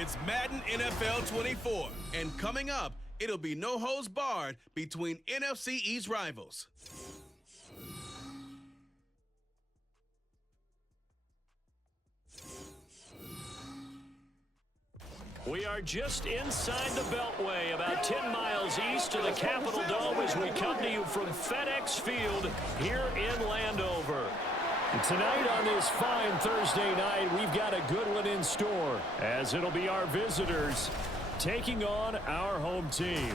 It's Madden NFL 24, and coming up, it'll be no holds barred between NFC East rivals. We are just inside the Beltway, about 10 miles east of the Capitol Dome as we come to you from FedEx Field here in Landover. Tonight on this fine Thursday night, we've got a good one in store, as it'll be our visitors taking on our home team.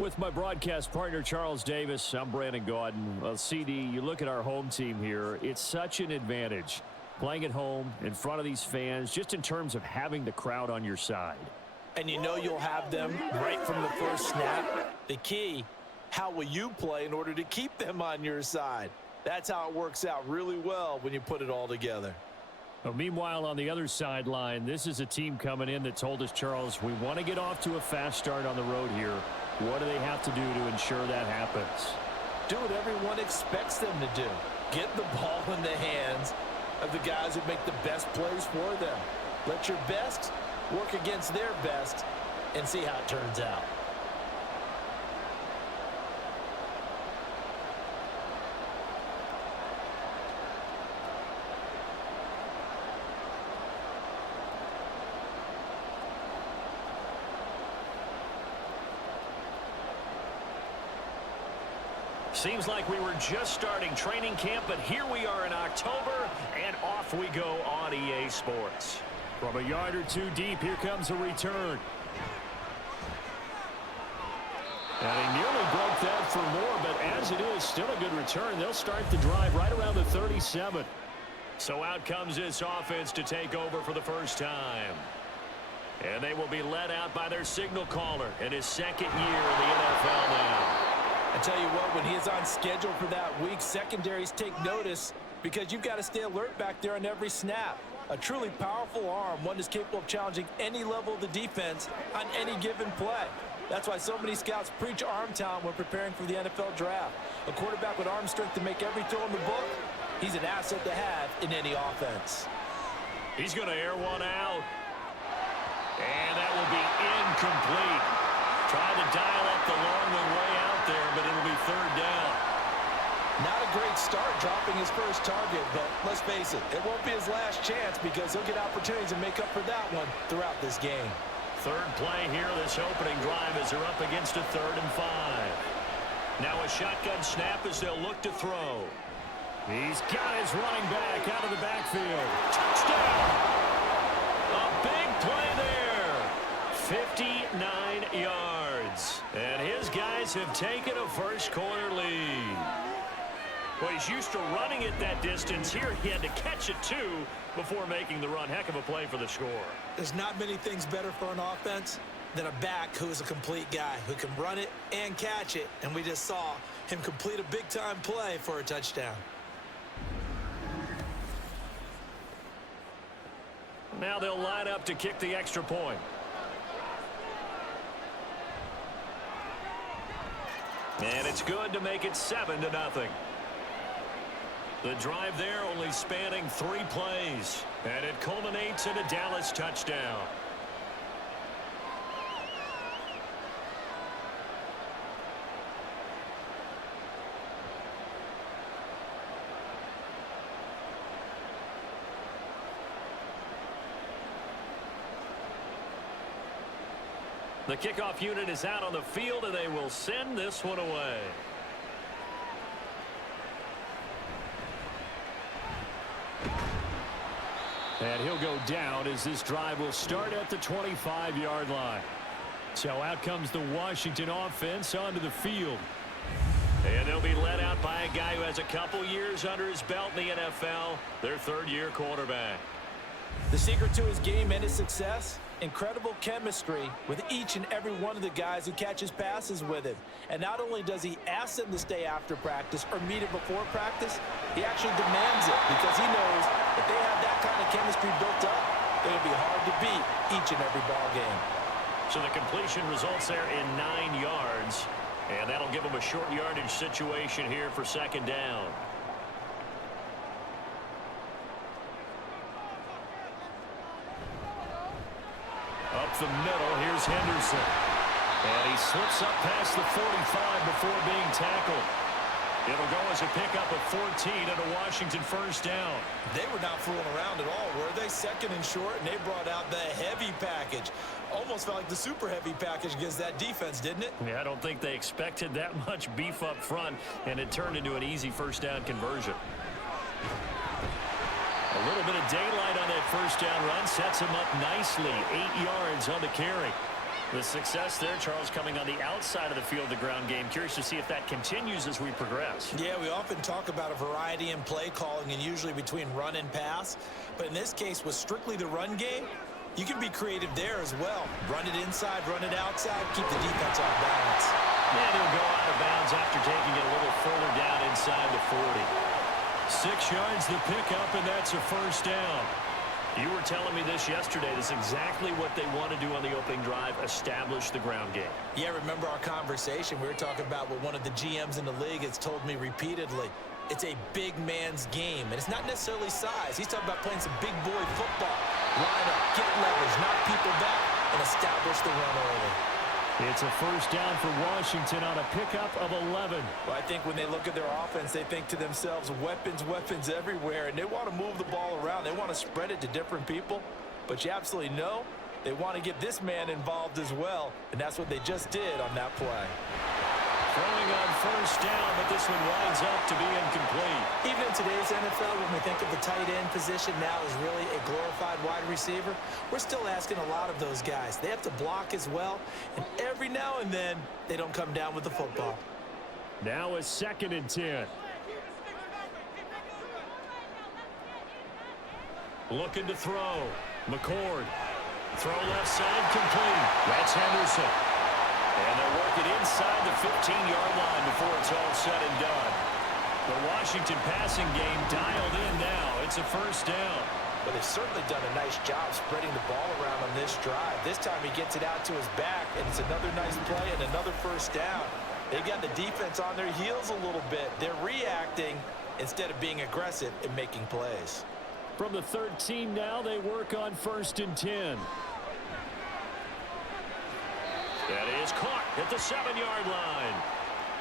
With my broadcast partner, Charles Davis, I'm Brandon Gaudin. Well, CD, you look at our home team here, it's such an advantage. Playing at home, in front of these fans, just in terms of having the crowd on your side. And you know you'll have them right from the first snap. The key, how will you play in order to keep them on your side? That's how it works out really well when you put it all together. Well, meanwhile, on the other sideline, this is a team coming in that told us, Charles, we want to get off to a fast start on the road here. What do they have to do to ensure that happens? Do what everyone expects them to do. Get the ball in the hands of the guys who make the best plays for them. Let your best work against their best and see how it turns out. Seems like we were just starting training camp, but here we are in October, and off we go on EA Sports. From a yard or two deep, here comes a return. And he nearly broke that for more, but as it is, still a good return. They'll start the drive right around the 37. So out comes this offense to take over for the first time. And they will be led out by their signal caller in his second year in the NFL now. I tell you what, when he is on schedule for that week, secondaries take notice because you've got to stay alert back there on every snap. A truly powerful arm, one that's capable of challenging any level of the defense on any given play. That's why so many scouts preach arm talent when preparing for the NFL draft. A quarterback with arm strength to make every throw in the book, he's an asset to have in any offense. He's going to air one out. And that will be incomplete. Trying to dial up the long one way out there, but it'll be third down. Not a great start dropping his first target, but let's face it, it won't be his last chance because he'll get opportunities to make up for that one throughout this game. Third play here, this opening drive as they're up against a 3rd and 5. Now a shotgun snap as they'll look to throw. He's got his running back out of the backfield. Touchdown! A big play there. 59 yards. And his guys have taken a first-quarter lead. Well, he's used to running it that distance. Here he had to catch it, too, before making the run. Heck of a play for the score. There's not many things better for an offense than a back who is a complete guy, who can run it and catch it. And we just saw him complete a big-time play for a touchdown. Now they'll line up to kick the extra point. And it's good to make it 7-0. The drive there only spanning 3 plays. And it culminates in a Dallas touchdown. The kickoff unit is out on the field, and they will send this one away. And he'll go down as this drive will start at the 25-yard line. So out comes the Washington offense onto the field. And they'll be led out by a guy who has a couple years under his belt in the NFL, their 3rd-year quarterback. The secret to his game and his success? Incredible chemistry with each and every one of the guys who catches passes with him. And not only does he ask them to stay after practice or meet it before practice, he actually demands it because he knows if they have that kind of chemistry built up, it'll be hard to beat each and every ball game. So the completion results there in 9 yards, and that'll give them a short yardage situation here for 2nd down. up the middle. Here's Henderson. And he slips up past the 45 before being tackled. It'll go as a pickup of 14 and a Washington first down. They were not fooling around at all, were they? Second and short, and they brought out the heavy package. Almost felt like the super heavy package against that defense, didn't it? Yeah, I don't think they expected that much beef up front, and it turned into an easy first down conversion. A little bit of daylight on that first down run sets him up nicely. 8 yards on the carry. The success there, Charles, coming on the outside of the field, the ground game. Curious to see if that continues as we progress. Yeah, we often talk about a variety in play calling and usually between run and pass. But in this case, with strictly the run game, you can be creative there as well. Run it inside, run it outside, keep the defense off balance. And he'll go out of bounds after taking it a little further down inside the 40. 6 yards the pickup, and that's a first down. You were telling me this yesterday. This is exactly what they want to do on the opening drive, establish the ground game. Yeah, remember our conversation? We were talking about what one of the GMs in the league has told me repeatedly. It's a big man's game, and it's not necessarily size. He's talking about playing some big boy football. Line up, get leverage, knock people back, and establish the run early. It's a first down for Washington on a pickup of 11. Well, I think when they look at their offense, they think to themselves, weapons, weapons everywhere, and they want to move the ball around. They want to spread it to different people, but you absolutely know they want to get this man involved as well, and that's what they just did on that play. Throwing on first down, but this one winds up to be incomplete. Even in today's NFL, when we think of the tight end position now as really a glorified wide receiver, we're still asking a lot of those guys. They have to block as well, and every now and then, they don't come down with the football. Now a 2nd and 10. Looking to throw. McCord. Throw left side, complete. That's Henderson. And they'll work it inside the 15-yard line before it's all said and done. The Washington passing game dialed in now. It's a first down. But they've certainly done a nice job spreading the ball around on this drive. This time he gets it out to his back, and it's another nice play and another first down. They've got the defense on their heels a little bit. They're reacting instead of being aggressive and making plays. From the 13 now, they work on 1st and 10. That is caught at the 7-yard line.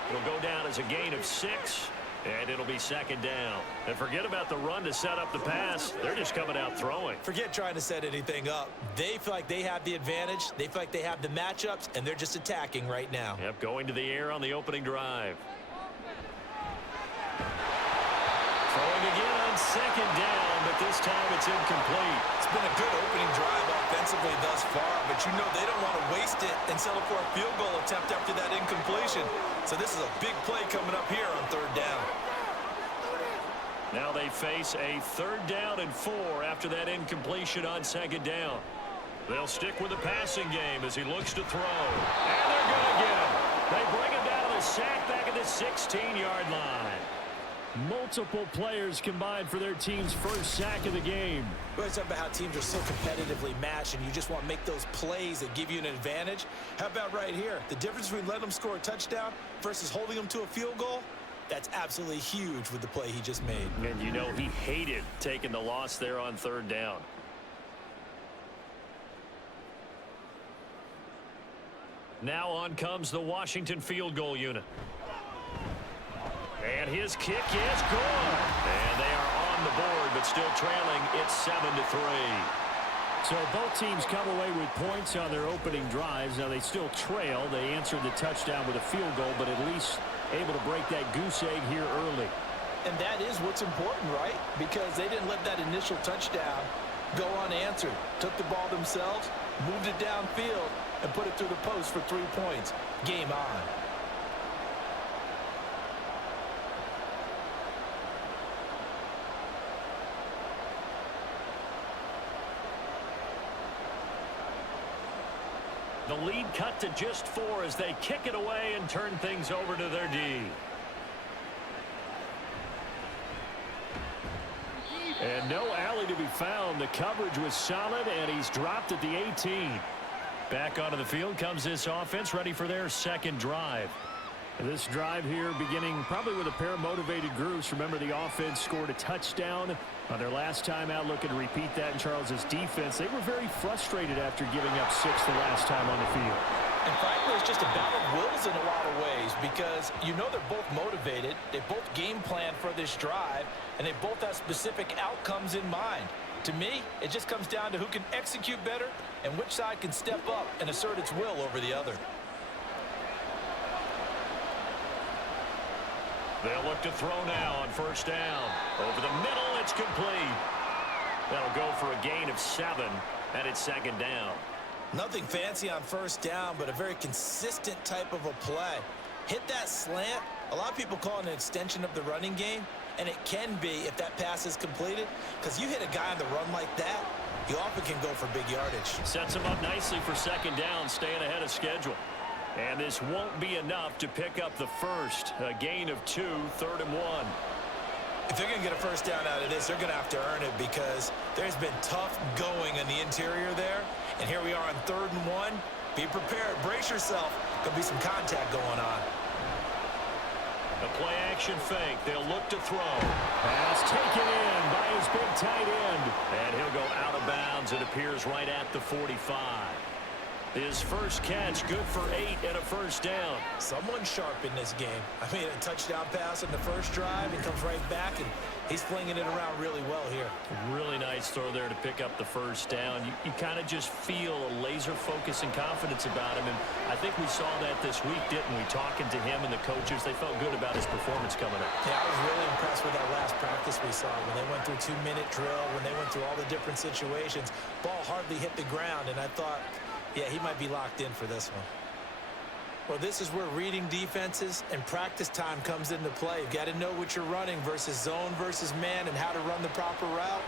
It'll go down as a gain of 6, and it'll be 2nd down. And forget about the run to set up the pass. They're just coming out throwing. Forget trying to set anything up. They feel like they have the advantage. They feel like they have the matchups, and they're just attacking right now. Yep, going to the air on the opening drive. Throwing again on 2nd down, but this time it's incomplete. It's been a good opening drive offensively thus far, but you know they don't want to waste it and settle for a field goal attempt after that incompletion. So this is a big play coming up here on 3rd down. Now they face a 3rd down and 4 after that incompletion on 2nd down. They'll stick with the passing game as he looks to throw. And they're going to get him. They bring him down to the sack back at the 16-yard line. Multiple players combined for their team's first sack of the game. We always talk about how teams are so competitively matched, and you just want to make those plays that give you an advantage. How about right here? The difference between letting them score a touchdown versus holding them to a field goal, that's absolutely huge with the play he just made. And you know he hated taking the loss there on 3rd down. Now on comes the Washington field goal unit. And his kick is good. And they are on the board, but still trailing. It's 7-3. So both teams come away with points on their opening drives. Now they still trail. They answered the touchdown with a field goal, but at least able to break that goose egg here early. And that is what's important, right? Because they didn't let that initial touchdown go unanswered. Took the ball themselves, moved it downfield, and put it through the post for 3 points. Game on. The lead cut to just 4 as they kick it away and turn things over to their D. And no alley to be found. The coverage was solid, and he's dropped at the 18. Back onto the field comes this offense, ready for their 2nd drive. This drive here beginning probably with a pair of motivated groups. Remember, the offense scored a touchdown on their last time out. Looking to repeat that in Charles's defense. They were very frustrated after giving up 6 the last time on the field. And frankly, it's just a battle of wills in a lot of ways because you know they're both motivated. They both game plan for this drive, and they both have specific outcomes in mind. To me, it just comes down to who can execute better and which side can step up and assert its will over the other. They'll look to throw now on first down. Over the middle, it's complete. That'll go for a gain of 7, and it's second down. Nothing fancy on first down, but a very consistent type of a play. Hit that slant. A lot of people call it an extension of the running game, and it can be if that pass is completed, because you hit a guy on the run like that, you often can go for big yardage. Sets him up nicely for second down, staying ahead of schedule. And this won't be enough to pick up the first. A gain of 2, 3rd and 1. If they're going to get a first down out of this, they're going to have to earn it because there's been tough going in the interior there. And here we are on 3rd and 1. Be prepared. Brace yourself. Could be some contact going on. A play-action fake. They'll look to throw. Pass taken in by his big tight end. And he'll go out of bounds. It appears right at the 45. His first catch, good for 8 and a first down. Someone sharp in this game. I mean, a touchdown pass on the first drive. He comes right back, and he's flinging it around really well here. Really nice throw there to pick up the first down. You kind of just feel a laser focus and confidence about him, and I think we saw that this week, didn't we? Talking to him and the coaches, they felt good about his performance coming up. Yeah, I was really impressed with that last practice we saw when they went through 2-minute drill, when they went through all the different situations. Ball hardly hit the ground, and I thought, yeah, he might be locked in for this one. Well, this is where reading defenses and practice time comes into play. You've got to know what you're running versus zone versus man and how to run the proper route.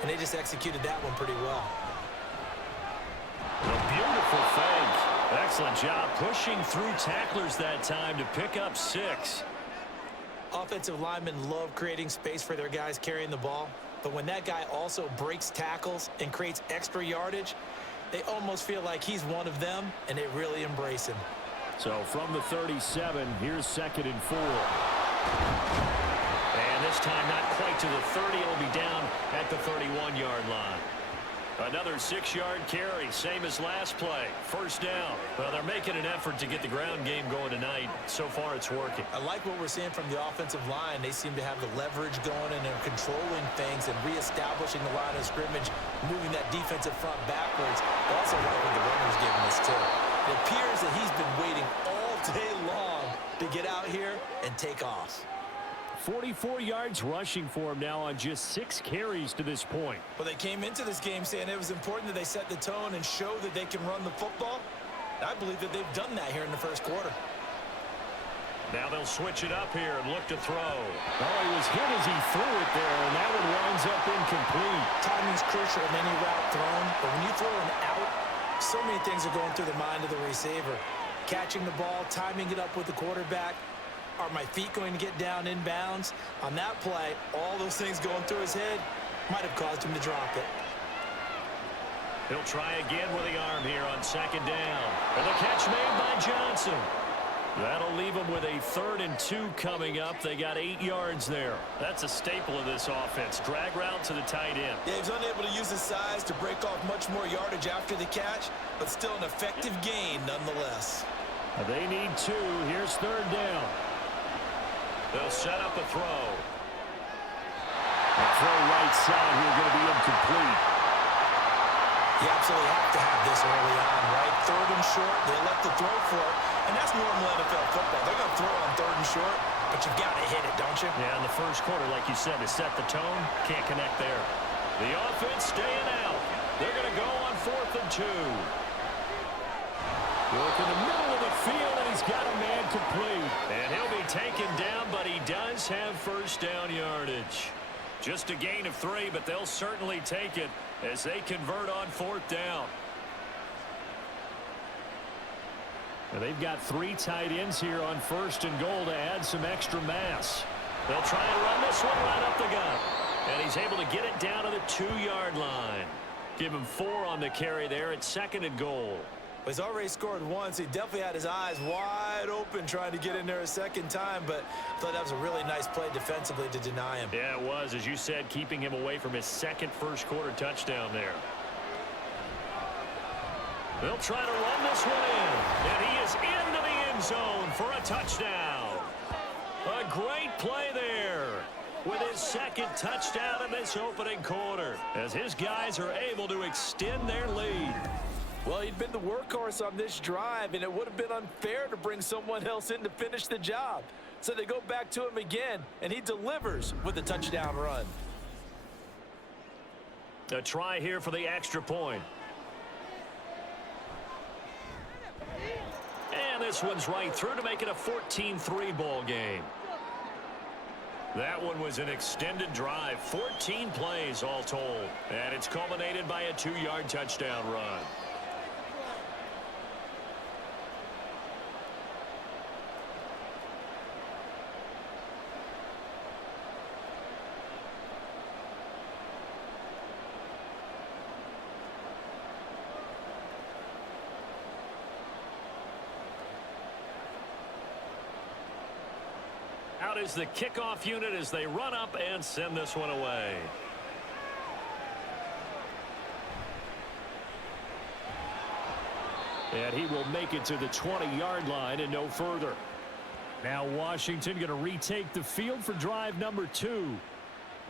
And they just executed that one pretty well. A beautiful fake. Excellent job pushing through tacklers that time to pick up 6. Offensive linemen love creating space for their guys carrying the ball. But when that guy also breaks tackles and creates extra yardage, they almost feel like he's one of them, and they really embrace him. So from the 37, here's 2nd and 4. And this time not quite to the 30. It'll be down at the 31-yard line. Another 6-yard carry, same as last play. First down. Well, they're making an effort to get the ground game going tonight. So far, it's working. I like what we're seeing from the offensive line. They seem to have the leverage going, and they're controlling things and reestablishing the line of scrimmage, moving that defensive front backwards. I also like what the runner's giving us, too. It appears that he's been waiting all day long to get out here and take off. 44 yards rushing for him now on just 6 carries to this point. Well, they came into this game saying it was important that they set the tone and show that they can run the football. And I believe that they've done that here in the first quarter. Now they'll switch it up here and look to throw. Oh, he was hit as he threw it there, and that one winds up incomplete. Timing's crucial in any route thrown, but when you throw an out, so many things are going through the mind of the receiver. Catching the ball, timing it up with the quarterback. Are my feet going to get down inbounds? On that play, all those things going through his head might have caused him to drop it. He'll try again with the arm here on 2nd down. And the catch made by Johnson. That'll leave him with a 3rd and 2 coming up. They got 8 yards there. That's a staple of this offense. Drag route to the tight end. Yeah, he's unable to use his size to break off much more yardage after the catch, but still an effective gain nonetheless. They need 2. Here's 3rd down. They'll set up a throw. The throw right side here going to be incomplete. You absolutely have to have this early on, right? 3rd and short, they elect to throw for it, and that's normal NFL football. They're going to throw on 3rd and short, but you've got to hit it, don't you? Yeah, in the first quarter, like you said, to set the tone, can't connect there. The offense staying out. They're going to go on 4th and 2. Look in the middle of the field, and he's got a man complete. And he'll be taken down, but he does have first down yardage. Just a gain of 3, but they'll certainly take it as they convert on 4th down. And they've got 3 tight ends here on 1st and goal to add some extra mass. They'll try and run this one right up the gut. And he's able to get it down to the 2-yard line. Give him 4 on the carry there at 2nd and goal. He's already scored once. He definitely had his eyes wide open trying to get in there a second time, but I thought that was a really nice play defensively to deny him. Yeah, it was, as you said, keeping him away from his second first-quarter touchdown there. They'll try to run this one in, and he is into the end zone for a touchdown. A great play there with his second touchdown in this opening quarter, as his guys are able to extend their lead. Well, he'd been the workhorse on this drive, and it would have been unfair to bring someone else in to finish the job. So they go back to him again, and he delivers with a touchdown run. A try here for the extra point. And this one's right through to make it a 14-3 ball game. That one was an extended drive, 14 plays all told, and it's culminated by a 2-yard touchdown run. Out is the kickoff unit as they run up and send this one away. And he will make it to the 20-yard line and no further. Now Washington going to retake the field for drive number 2.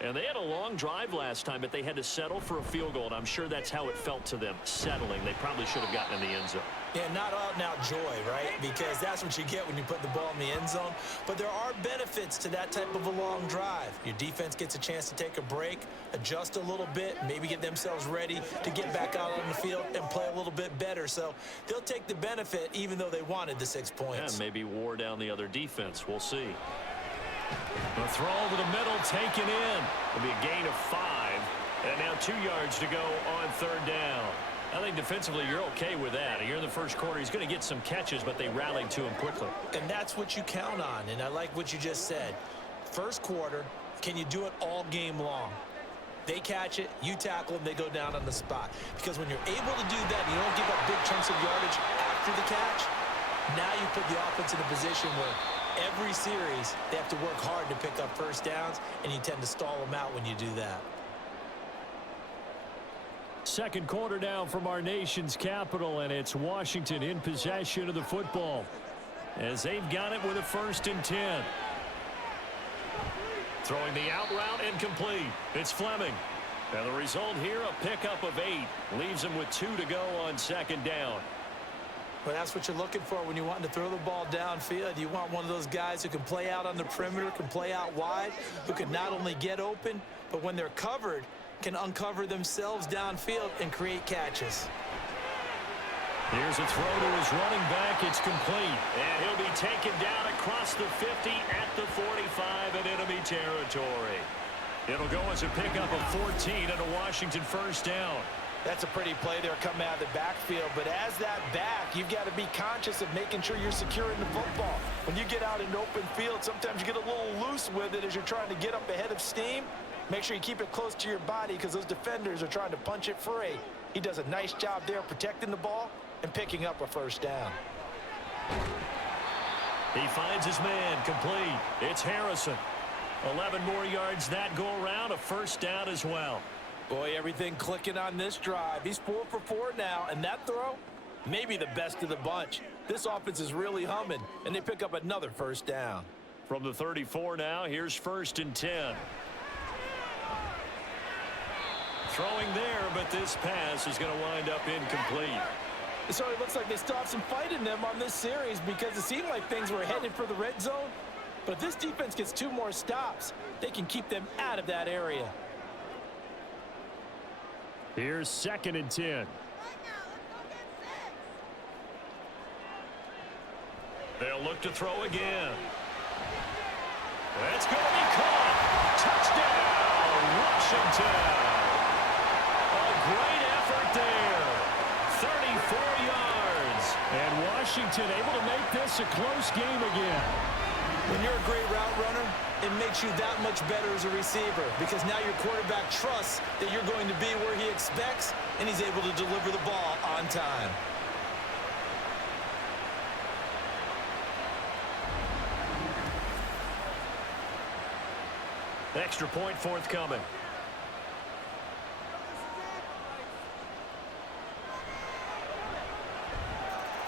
And they had a long drive last time, but they had to settle for a field goal, and I'm sure that's how it felt to them, settling. They probably should have gotten in the end zone. Yeah, not out-and-out joy, right? Because that's what you get when you put the ball in the end zone. But there are benefits to that type of a long drive. Your defense gets a chance to take a break, adjust a little bit, maybe get themselves ready to get back out on the field and play a little bit better. So they'll take the benefit even though they wanted the 6 points. Yeah, maybe wore down the other defense. We'll see. The throw over the middle, taken in. It'll be a gain of 5. And now 2 yards to go on 3rd down. I think defensively you're okay with that. You're in the first quarter. He's going to get some catches, but they rallied to him quickly. And that's what you count on. And I like what you just said. First quarter, can you do it all game long? They catch it, you tackle them, they go down on the spot. Because when you're able to do that, you don't give up big chunks of yardage after the catch. Now you put the offense in a position where every series, they have to work hard to pick up first downs, and you tend to stall them out when you do that. Second quarter now from our nation's capital, and it's Washington in possession of the football as they've got it with a 1st and 10. Throwing the out route incomplete. It's Fleming. And the result here, a pickup of 8. Leaves him with 2 to go on 2nd down. Well, that's what you're looking for when you want to throw the ball downfield. You want one of those guys who can play out on the perimeter, can play out wide, who can not only get open, but when they're covered, can uncover themselves downfield and create catches. Here's a throw to his running back. It's complete. And he'll be taken down across the 50 at the 45 in enemy territory. It'll go as a pickup of 14 and a Washington 1st down. That's a pretty play there coming out of the backfield. But as that back, you've got to be conscious of making sure you're securing the football. When you get out in open field, sometimes you get a little loose with it as you're trying to get up ahead of steam. Make sure you keep it close to your body because those defenders are trying to punch it free. He does a nice job there protecting the ball and picking up a 1st down. He finds his man, complete. It's Harrison. 11 more yards that go around, a 1st down as well. Boy, everything clicking on this drive. He's 4 for 4 now, and that throw, maybe the best of the bunch. This offense is really humming, and they pick up another 1st down. From the 34 now, here's 1st and 10. Throwing there, but this pass is going to wind up incomplete. So it looks like they still have some fight in them on this series because it seemed like things were headed for the red zone. But if this defense gets 2 more stops, they can keep them out of that area. Here's 2nd and 10. They'll look to throw again. That's going to be caught. Touchdown, Washington. A great effort there. 34 yards. And Washington able to make this a close game again. When you're a great route runner, it makes you that much better as a receiver because now your quarterback trusts that you're going to be where he expects, and he's able to deliver the ball on time. Extra point forthcoming.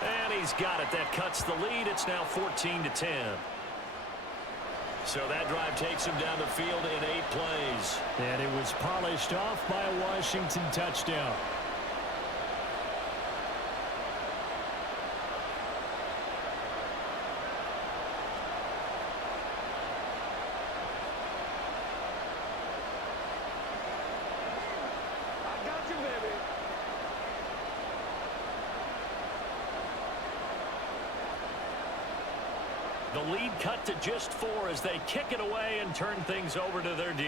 And he's got it. That cuts the lead. It's now 14-10. So that drive takes him down the field in 8 plays. And it was polished off by a Washington touchdown. The lead cut to just 4 as they kick it away and turn things over to their D.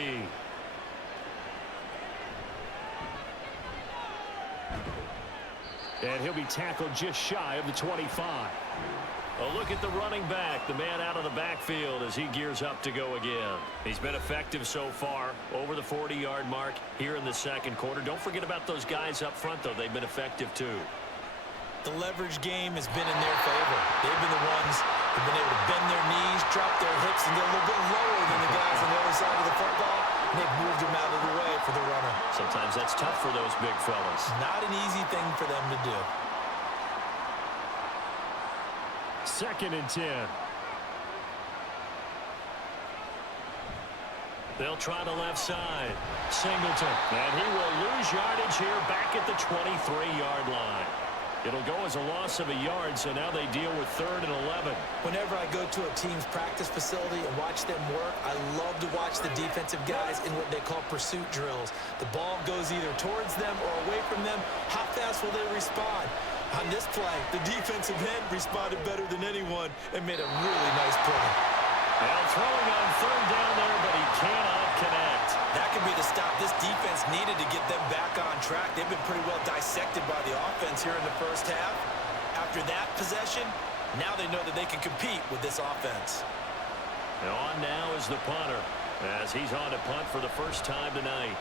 And he'll be tackled just shy of the 25. A look at the running back, the man out of the backfield as he gears up to go again. He's been effective so far, over the 40-yard mark here in the second quarter. Don't forget about those guys up front, though. They've been effective, too. The leverage game has been in their favor. They've been the ones who've been able to bend their knees, drop their hips, and get a little bit lower than the guys on the other side of the football. And they've moved them out of the way for the runner. Sometimes that's tough for those big fellas. Not an easy thing for them to do. 2nd and 10. They'll try the left side. Singleton. And he will lose yardage here back at the 23-yard line. It'll go as a loss of a yard, so now they deal with 3rd and 11. Whenever I go to a team's practice facility and watch them work, I love to watch the defensive guys in what they call pursuit drills. The ball goes either towards them or away from them. How fast will they respond? On this play, the defensive end responded better than anyone and made a really nice play. Now throwing on 3rd down there, but he cannot connect. That could be the stop this defense needed to get them back on track. They've been pretty well dissected by the offense here in the first half. After that possession, now they know that they can compete with this offense. And on now is the punter, as he's on to punt for the first time tonight.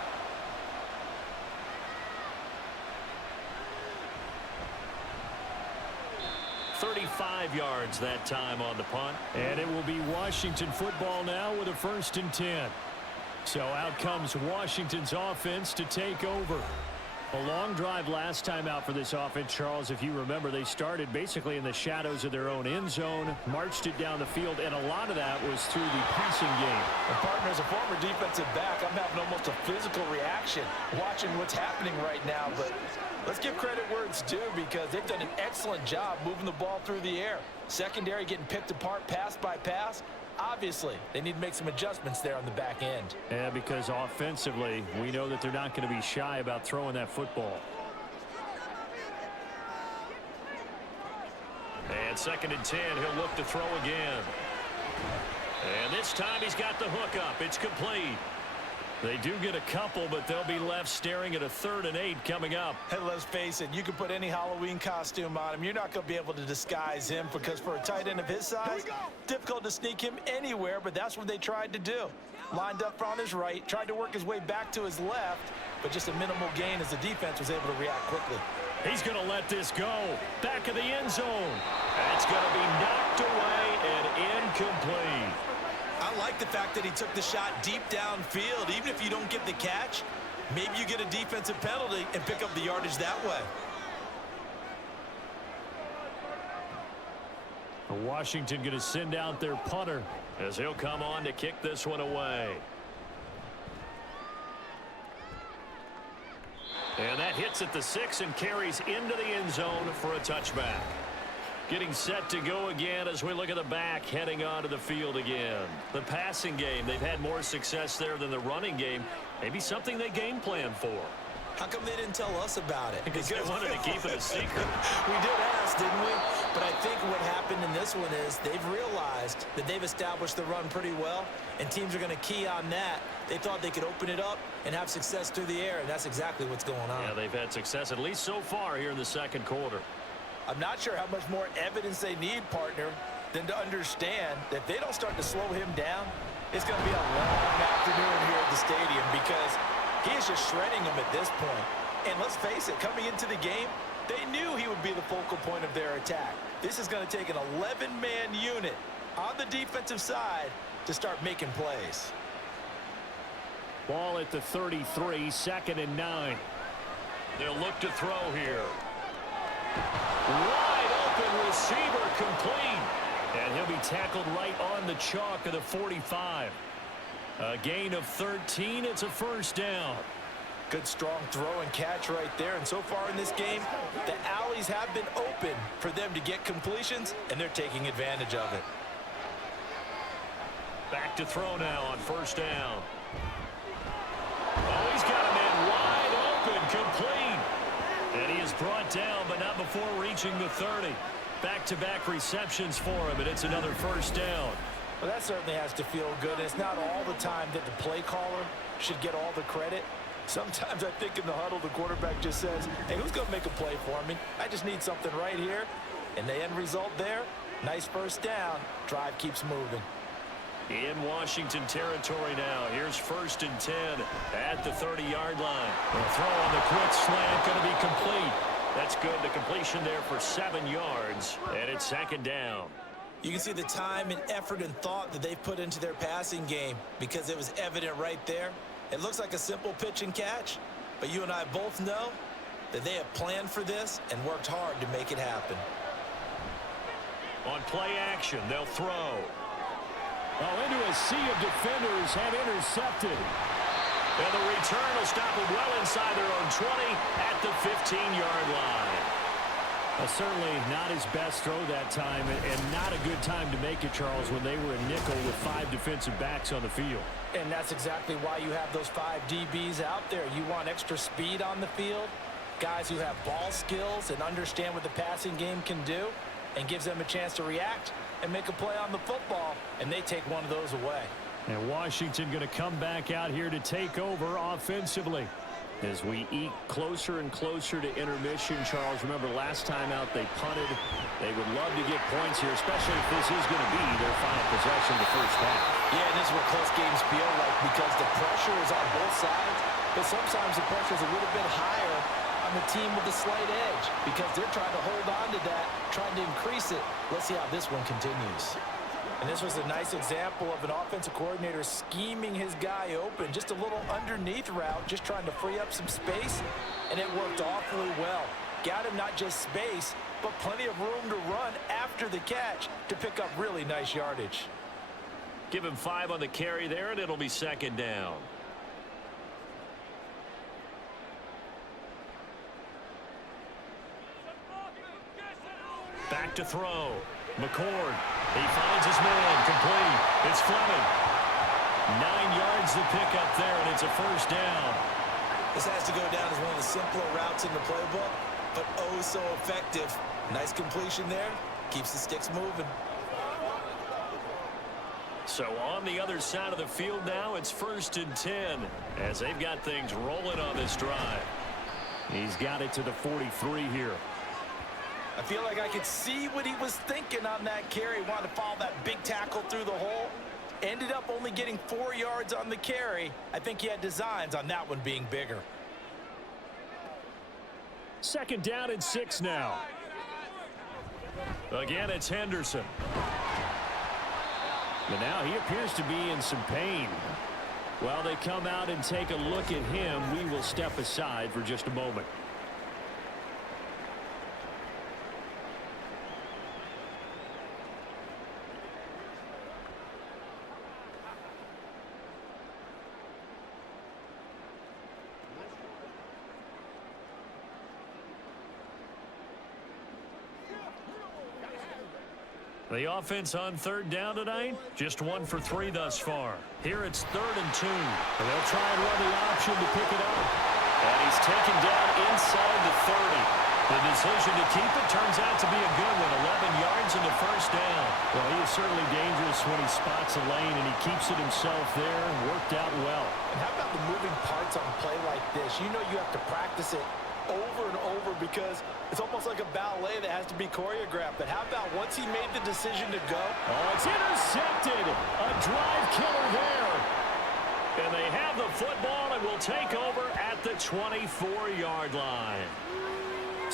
.35 yards that time on the punt. And it will be Washington football now with a 1st and 10. So out comes Washington's offense to take over. A long drive last time out for this offense, Charles. If you remember, they started basically in the shadows of their own end zone, marched it down the field, and a lot of that was through the passing game. And partner, as a former defensive back, I'm having almost a physical reaction watching what's happening right now. But let's give credit where it's due, because they've done an excellent job moving the ball through the air. Secondary getting picked apart pass by pass. Obviously, they need to make some adjustments there on the back end. Yeah, because offensively, we know that they're not going to be shy about throwing that football. And 2nd and 10, he'll look to throw again. And this time he's got the hook up. It's complete. They do get a couple, but they'll be left staring at a 3rd and 8 coming up. And let's face it, you can put any Halloween costume on him. You're not going to be able to disguise him, because for a tight end of his size, difficult to sneak him anywhere, but that's what they tried to do. Lined up on his right, tried to work his way back to his left, but just a minimal gain as the defense was able to react quickly. He's going to let this go. Back of the end zone. That's going to be knocked away and incomplete. I like the fact that he took the shot deep downfield. Even if you don't get the catch, maybe you get a defensive penalty and pick up the yardage that way. Washington going to send out their punter, as he'll come on to kick this one away. And that hits at the 6 and carries into the end zone for a touchback. Getting set to go again as we look at the back heading onto the field again. The passing game, they've had more success there than the running game. Maybe something they game plan for. How come they didn't tell us about it? Because they wanted to keep it a secret. We did ask, didn't we? But I think what happened in this one is they've realized that they've established the run pretty well, and teams are going to key on that. They thought they could open it up and have success through the air, and that's exactly what's going on. Yeah, they've had success, at least so far here in the second quarter. I'm not sure how much more evidence they need, partner, than to understand that if they don't start to slow him down, it's going to be a long afternoon here at the stadium, because he is just shredding them at this point. And let's face it, coming into the game, they knew he would be the focal point of their attack. This is going to take an 11-man unit on the defensive side to start making plays. Ball at the 33, 2nd and 9. They'll look to throw here. Wide open receiver, complete. And he'll be tackled right on the chalk of the 45. A gain of 13. It's a first down. Good strong throw and catch right there. And so far in this game, the alleys have been open for them to get completions, and they're taking advantage of it. Back to throw now on first down. Oh, he's got a man wide open, complete. And he is brought down, but not before reaching the 30. Back-to-back receptions for him, and it's another first down. Well, that certainly has to feel good. It's not all the time that the play caller should get all the credit. Sometimes I think in the huddle, the quarterback just says, hey, who's going to make a play for me? I just need something right here. And the end result there, nice first down. Drive keeps moving. In Washington territory now. Here's 1st and 10 at the 30-yard line. The throw on the quick slant going to be complete. That's good. The completion there for 7 yards. And it's 2nd down. You can see the time and effort and thought that they've put into their passing game because it was evident right there. It looks like a simple pitch and catch, but you and I both know that they have planned for this and worked hard to make it happen. On play action, they'll throw. Oh, into a sea of defenders have intercepted. And the return will stop them well inside their own 20 at the 15-yard line. Certainly not his best throw that time, and not a good time to make it, Charles, when they were a nickel with 5 defensive backs on the field. And that's exactly why you have those 5 DBs out there. You want extra speed on the field, guys who have ball skills and understand what the passing game can do, and gives them a chance to react and make a play on the football, and they take one of those away. And Washington going to come back out here to take over offensively. As we eke closer and closer to intermission, Charles, remember last time out they punted. They would love to get points here, especially if this is going to be their final possession of the first half. Yeah, and this is what close games feel like because the pressure is on both sides, but sometimes the pressure is a little bit higher on the team with the slight edge because they're trying to hold on to that, trying to increase it. Let's see how this one continues. And this was a nice example of an offensive coordinator scheming his guy open. Just a little underneath route, just trying to free up some space, and it worked awfully well. Got him not just space, but plenty of room to run after the catch to pick up really nice yardage. Give him 5 on the carry there, and it'll be 2nd down. Back to throw. McCord. He finds his man. Complete. It's Fleming. 9 yards to pick up there, and it's a first down. This has to go down as one of the simpler routes in the playbook, but oh so effective. Nice completion there. Keeps the sticks moving. So on the other side of the field now, it's 1st and 10 as they've got things rolling on this drive. He's got it to the 43 here. I feel like I could see what he was thinking on that carry. Wanted to follow that big tackle through the hole. Ended up only getting 4 yards on the carry. I think he had designs on that one being bigger. 2nd down and 6 now. Again, it's Henderson. But now he appears to be in some pain. While they come out and take a look at him, we will step aside for just a moment. The offense on 3rd down tonight, just 1 for 3 thus far. Here it's 3rd and 2. And they'll try and run the option to pick it up. And he's taken down inside the 30. The decision to keep it turns out to be a good one. 11 yards into first down. Well, he is certainly dangerous when he spots a lane, and he keeps it himself there. Worked out well. And how about the moving parts on a play like this? You know you have to practice it over and over because it's almost like a ballet that has to be choreographed. But how about once he made the decision to go? Oh, it's intercepted. A drive killer there. And they have the football and will take over at the 24-yard line.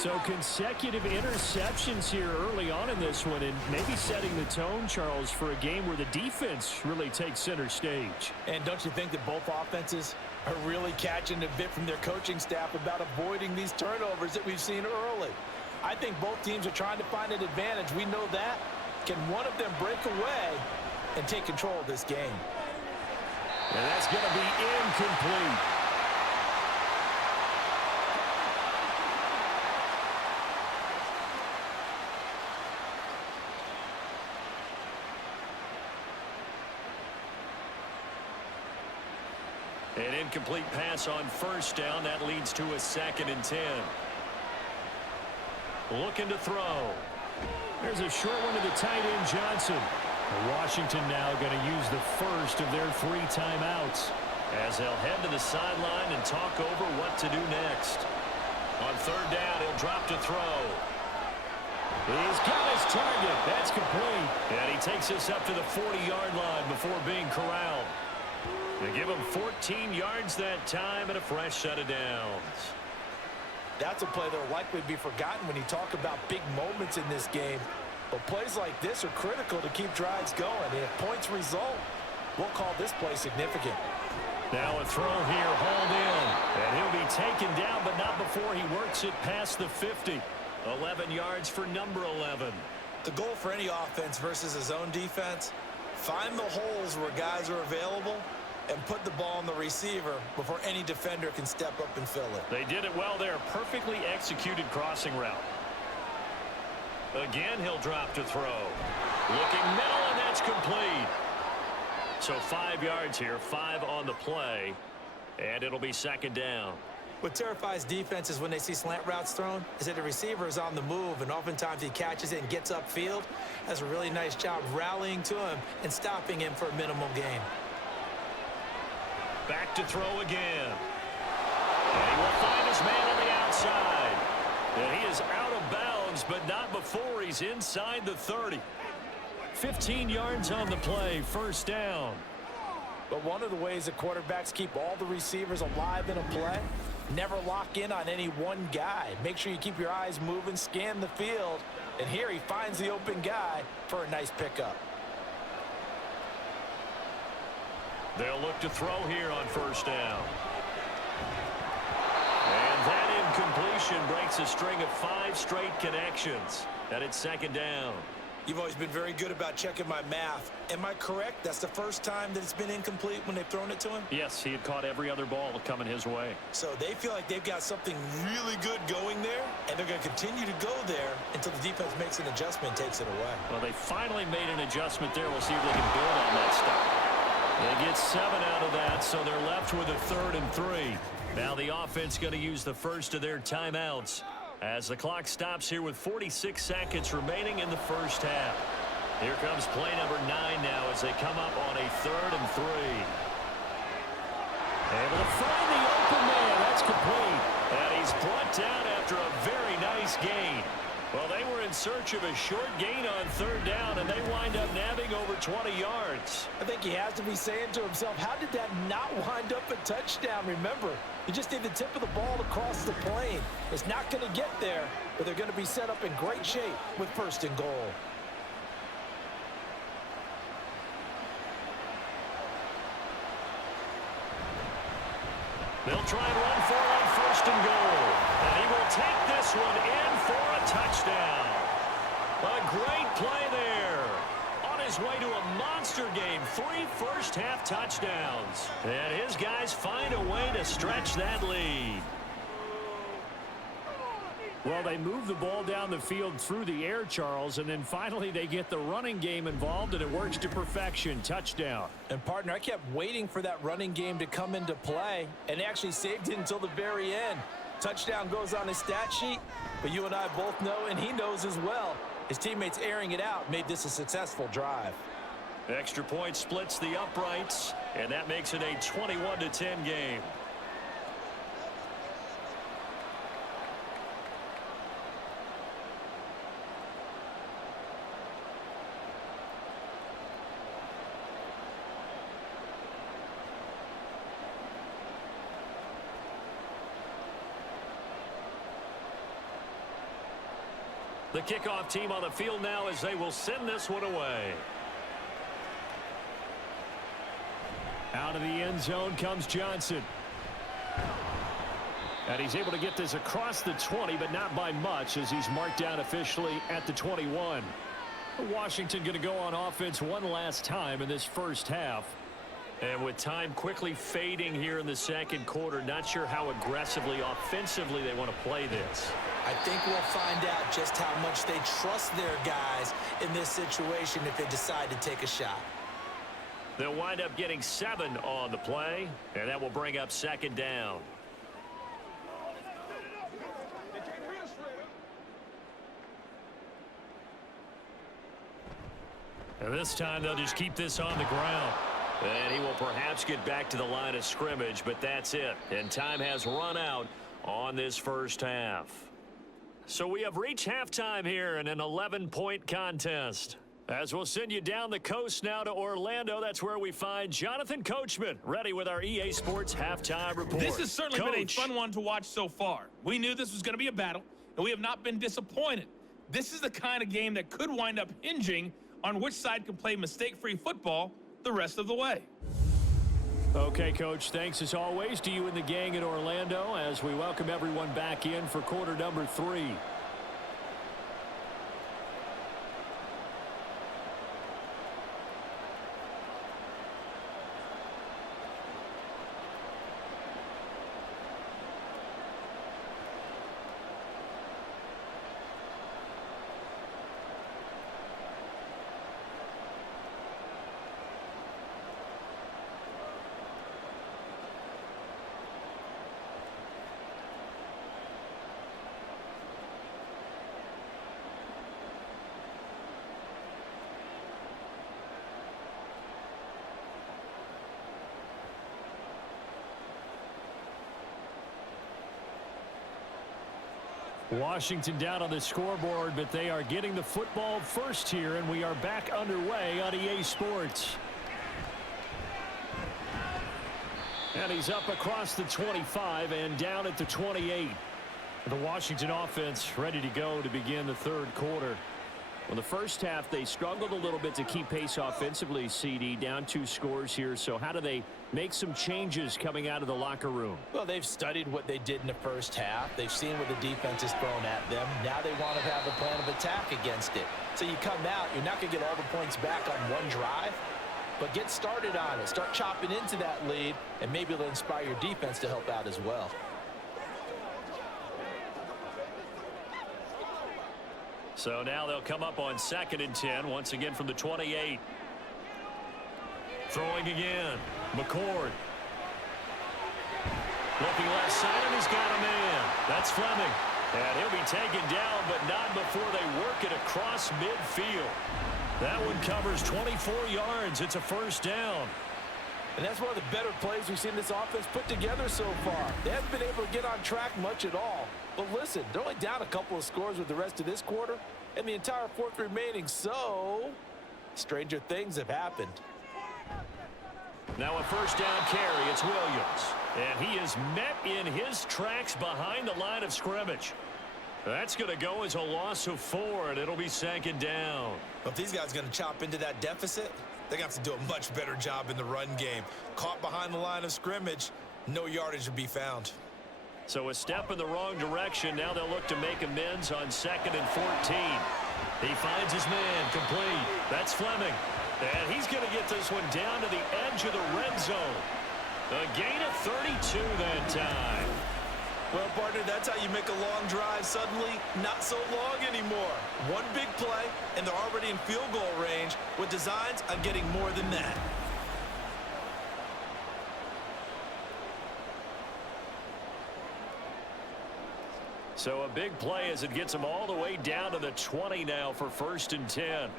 So consecutive interceptions here early on in this one, and maybe setting the tone, Charles, for a game where the defense really takes center stage. And don't you think that both offenses are really catching a bit from their coaching staff about avoiding these turnovers that we've seen early? I think both teams are trying to find an advantage. We know that. Can one of them break away and take control of this game? And that's going to be incomplete. An incomplete pass on first down. That leads to a 2nd and 10. Looking to throw. There's a short one to the tight end, Johnson. Washington now going to use the first of their 3 timeouts as they'll head to the sideline and talk over what to do next. On 3rd down, he'll drop to throw. He's got his target. That's complete. And he takes us up to the 40-yard line before being corralled. They give him 14 yards that time and a fresh set of downs. That's a play that will likely be forgotten when you talk about big moments in this game. But plays like this are critical to keep drives going. And if points result, we'll call this play significant. Now a throw here, hauled in. And he'll be taken down, but not before he works it past the 50. 11 yards for number 11. The goal for any offense versus his own defense, find the holes where guys are available and put the ball on the receiver before any defender can step up and fill it. They did it well there. Perfectly executed crossing route. Again, he'll drop to throw. Looking middle, and that's complete. So 5 yards here, 5 on the play, and it'll be 2nd down. What terrifies defenses when they see slant routes thrown is that the receiver is on the move, and oftentimes he catches it and gets upfield. Does a really nice job rallying to him and stopping him for a minimum gain. Back to throw again. And he will find his man on the outside. And he is out of bounds, but not before he's inside the 30. 15 yards on the play, 1st down. But one of the ways that quarterbacks keep all the receivers alive in a play, never lock in on any one guy. Make sure you keep your eyes moving, scan the field. And here he finds the open guy for a nice pickup. They'll look to throw here on 1st down. And that incompletion breaks a string of 5 straight connections. And it's 2nd down. You've always been very good about checking my math. Am I correct? That's the first time that it's been incomplete when they've thrown it to him? Yes, he had caught every other ball coming his way. So they feel like they've got something really good going there, and they're going to continue to go there until the defense makes an adjustment and takes it away. Well, they finally made an adjustment there. We'll see if they can build on that stuff. They get 7 out of that, so they're left with a 3rd and 3. Now the offense going to use the first of their timeouts as the clock stops here with 46 seconds remaining in the first half. Here comes play number 9 now as they come up on a 3rd and 3. Able to find the open man. That's complete. And he's brought down after a very nice gain. Well, they were in search of a short gain on 3rd down, and they wind up nabbing over 20 yards. I think he has to be saying to himself, how did that not wind up a touchdown? Remember, you just need the tip of the ball to cross the plane. It's not going to get there, but they're going to be set up in great shape with 1st and goal. They'll try and run for it on 1st and goal. And he will take this one in for a touchdown. A great play there. On his way to a monster game, 3 first-half touchdowns. And his guys find a way to stretch that lead. Well, they move the ball down the field through the air, Charles, and then finally they get the running game involved, and it works to perfection. Touchdown. And, partner, I kept waiting for that running game to come into play and actually saved it until the very end. Touchdown goes on his stat sheet, but you and I both know, and he knows as well, his teammates airing it out made this a successful drive. Extra point splits the uprights, and that makes it a 21-10 game. The kickoff team on the field now as they will send this one away. Out of the end zone comes Johnson. And he's able to get this across the 20, but not by much as he's marked down officially at the 21. Washington going to go on offense one last time in this first half. And with time quickly fading here in the second quarter, not sure how aggressively, offensively they want to play this. I think we'll find out just how much they trust their guys in this situation if they decide to take a shot. They'll wind up getting 7 on the play, and that will bring up second down. And this time they'll just keep this on the ground. And he will perhaps get back to the line of scrimmage, but that's it. And time has run out on this first half. So we have reached halftime here in an 11-point contest. As we'll send you down the coast now to Orlando, that's where we find Jonathan Coachman, ready with our EA Sports Halftime Report. This has certainly been a fun one to watch so far. We knew this was going to be a battle, and we have not been disappointed. This is the kind of game that could wind up hinging on which side can play mistake-free football the rest of the way. Okay, Coach, thanks as always to you and the gang in Orlando as we welcome everyone back in for quarter number 3. Washington down on the scoreboard, but they are getting the football first here, and we are back underway on EA Sports. And he's up across the 25 and down at the 28. The Washington offense ready to go to begin the third quarter. Well, the first half, they struggled a little bit to keep pace offensively, CD, down 2 scores here. So how do they make some changes coming out of the locker room? Well, they've studied what they did in the first half. They've seen what the defense has thrown at them. Now they want to have a plan of attack against it. So you come out, you're not going to get all the points back on one drive, but get started on it. Start chopping into that lead, and maybe it'll inspire your defense to help out as well. So now they'll come up on 2nd and 10, once again from the 28. Throwing again. McCord. Looking left side, and he's got a man. That's Fleming. And he'll be taken down, but not before they work it across midfield. That one covers 24 yards. It's a first down. And that's one of the better plays we've seen this offense put together so far. They haven't been able to get on track much at all. But listen, they're only down a couple of scores with the rest of this quarter and the entire fourth remaining. So, stranger things have happened. Now a first down carry. It's Williams. And he is met in his tracks behind the line of scrimmage. That's going to go as a loss of 4, and it'll be 2nd down. But if these guys are going to chop into that deficit, they're going to have to do a much better job in the run game. Caught behind the line of scrimmage, no yardage to be found. So a step in the wrong direction. Now they'll look to make amends on 2nd and 14. He finds his man complete. That's Fleming. And he's going to get this one down to the edge of the red zone. A gain of 32 that time. Well, partner, that's how you make a long drive suddenly not so long anymore. One big play, and they're already in field goal range with designs on getting more than that. So a big play as it gets them all the way down to the 20 now for 1st and 10.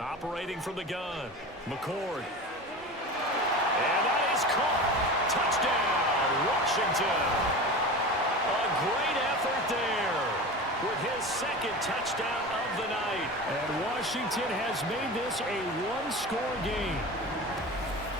Operating from the gun, McCord. And that is caught. Touchdown, Washington. A great effort there with his 2nd touchdown of the night. And Washington has made this a one-score game.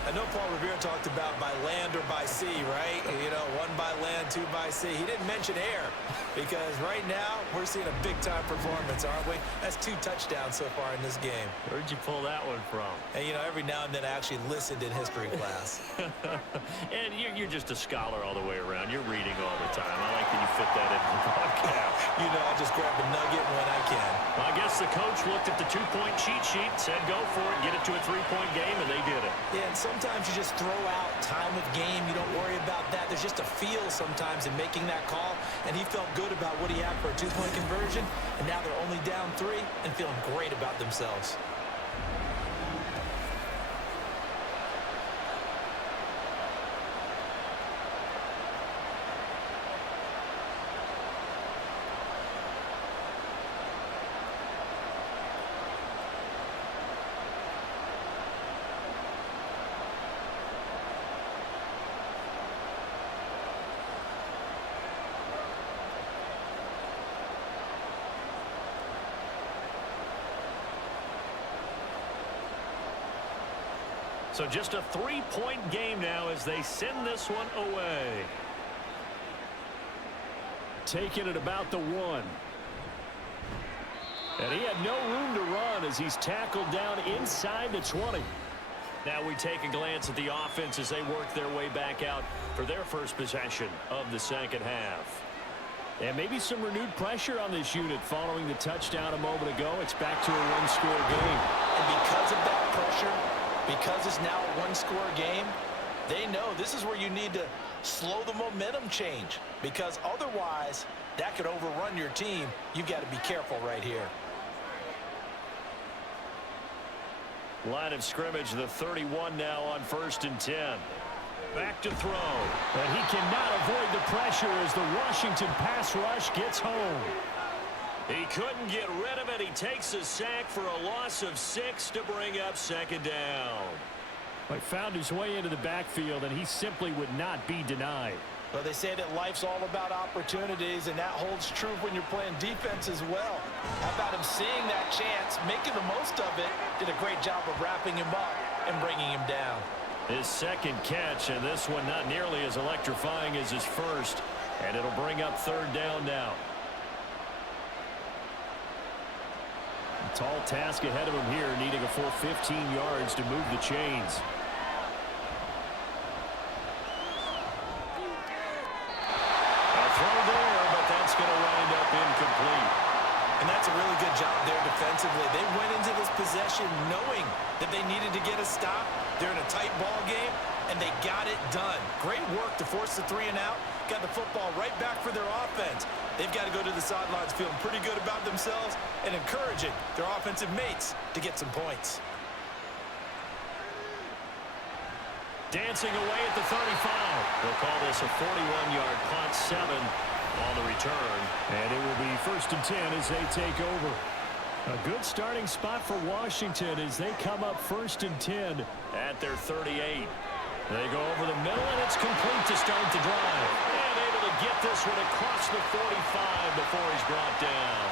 I know Paul Revere talked about by land or by sea, right? You know, one by land, 2 by sea. He didn't mention air because right now we're seeing a big-time performance, aren't we? That's 2 touchdowns so far in this game. Where'd you pull that one from? And, you know, every now and then I actually listened in history class. And you're just a scholar all the way around. You're reading all the time. I like that you fit that into the podcast. You know, I just grab a nugget when I can. Well, I guess the coach looked at the 2-point cheat sheet, said go for it, get it to a 3-point game, and they did it. Yeah, and sometimes you just throw out time of game. You don't worry about that. There's just a feel sometimes in making that call, and he felt good about what he had for a 2-point conversion, and now they're only down 3 and feeling great about themselves. So just a 3-point game now as they send this one away. Taking it about the 1. And he had no room to run as he's tackled down inside the 20. Now we take a glance at the offense as they work their way back out for their first possession of the second half. And maybe some renewed pressure on this unit following the touchdown a moment ago. It's back to a 1-score game. And because of that pressure, because it's now a 1-score game, they know this is where you need to slow the momentum change, because otherwise that could overrun your team. You've got to be careful right here. Line of scrimmage, the 31 now on 1st and 10. Back to throw. And he cannot avoid the pressure as the Washington pass rush gets home. He couldn't get rid of it. He takes a sack for a loss of 6 to bring up 2nd down. He found his way into the backfield, and he simply would not be denied. Well, they say that life's all about opportunities, and that holds true when you're playing defense as well. How about him seeing that chance, making the most of it, did a great job of wrapping him up and bringing him down. His second catch, and this one not nearly as electrifying as his first, and it'll bring up 3rd down now. A tall task ahead of him here, needing a full 15 yards to move the chains. A throw there, but that's going to wind up incomplete. And that's a really good job there defensively. They went into this possession knowing that they needed to get a stop. They're in a tight ball game, and they got it done. Great work to force the 3 and out. Got the football right back for their offense. They've got to go to the sidelines feeling pretty good about themselves and encouraging their offensive mates to get some points. Dancing away at the 35. They'll call this a 41-yard punt, 7 on the return. And it will be 1st and 10 as they take over. A good starting spot for Washington as they come up 1st and 10 at their 38. They go over the middle, and it's complete to start the drive. And able to get this one across the 45 before he's brought down.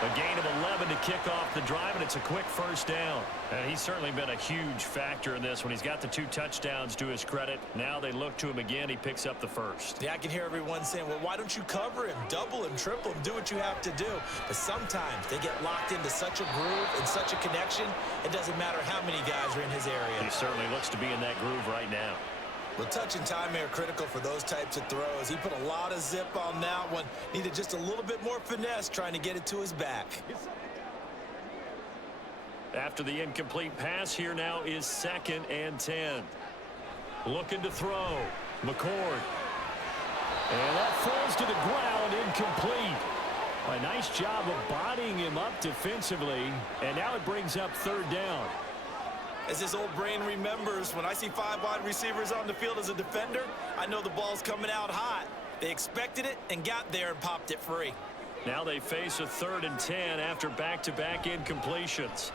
A gain of 11 to kick off the drive, and it's a quick 1st down. And he's certainly been a huge factor in this when he's got the 2 touchdowns to his credit. Now they look to him again. He picks up the 1st. Yeah, I can hear everyone saying, well, why don't you cover him, double him, triple him, do what you have to do. But sometimes they get locked into such a groove and such a connection, it doesn't matter how many guys are in his area. He certainly looks to be in that groove right now. Well, touch and timing are critical for those types of throws. He put a lot of zip on that one. Needed just a little bit more finesse trying to get it to his back. After the incomplete pass, here now is 2nd and 10. Looking to throw. McCord. And that falls to the ground, incomplete. A nice job of bodying him up defensively. And now it brings up 3rd down. As his old brain remembers, when I see 5 wide receivers on the field as a defender, I know the ball's coming out hot. They expected it and got there and popped it free. Now they face a 3rd and 10 after back-to-back incompletions.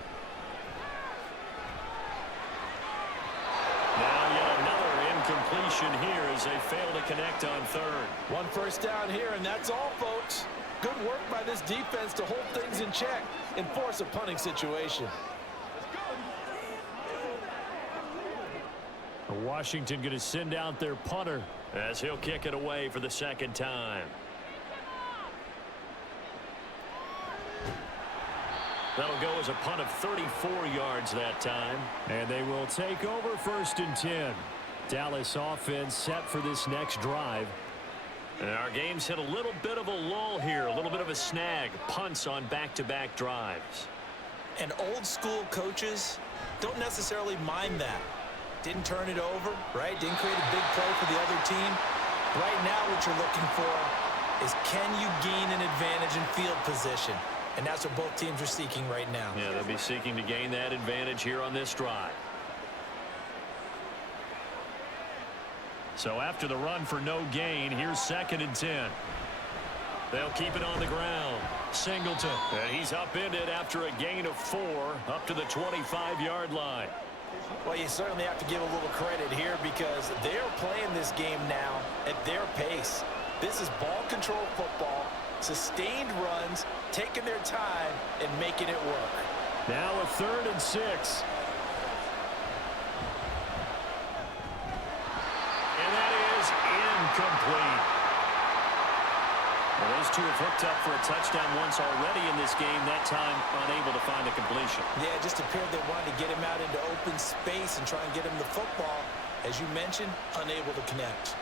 Now yet another incompletion here as they fail to connect on 3rd. 1 1st down here, and that's all, folks. Good work by this defense to hold things in check and force a punting situation. Washington going to send out their punter as he'll kick it away for the second time. That'll go as a punt of 34 yards that time. And they will take over 1st and 10. Dallas offense set for this next drive. And our game's hit a little bit of a lull here, a little bit of a snag. Punts on back-to-back drives. And old school coaches don't necessarily mind that. Didn't turn it over, right? Didn't create a big play for the other team. Right now what you're looking for is, can you gain an advantage in field position? And that's what both teams are seeking right now. Yeah, they'll be seeking to gain that advantage here on this drive. So after the run for no gain, here's 2nd and 10. They'll keep it on the ground. Singleton. And he's upended after a gain of 4 up to the 25-yard line. Well, you certainly have to give a little credit here because they're playing this game now at their pace. This is ball control football, sustained runs, taking their time and making it work. Now a 3rd and 6. And that is incomplete. Well, those two have hooked up for a touchdown once already in this game, that time unable to find a completion. Yeah, it just appeared they wanted to get him out into open space and try and get him the football. As you mentioned, unable to connect.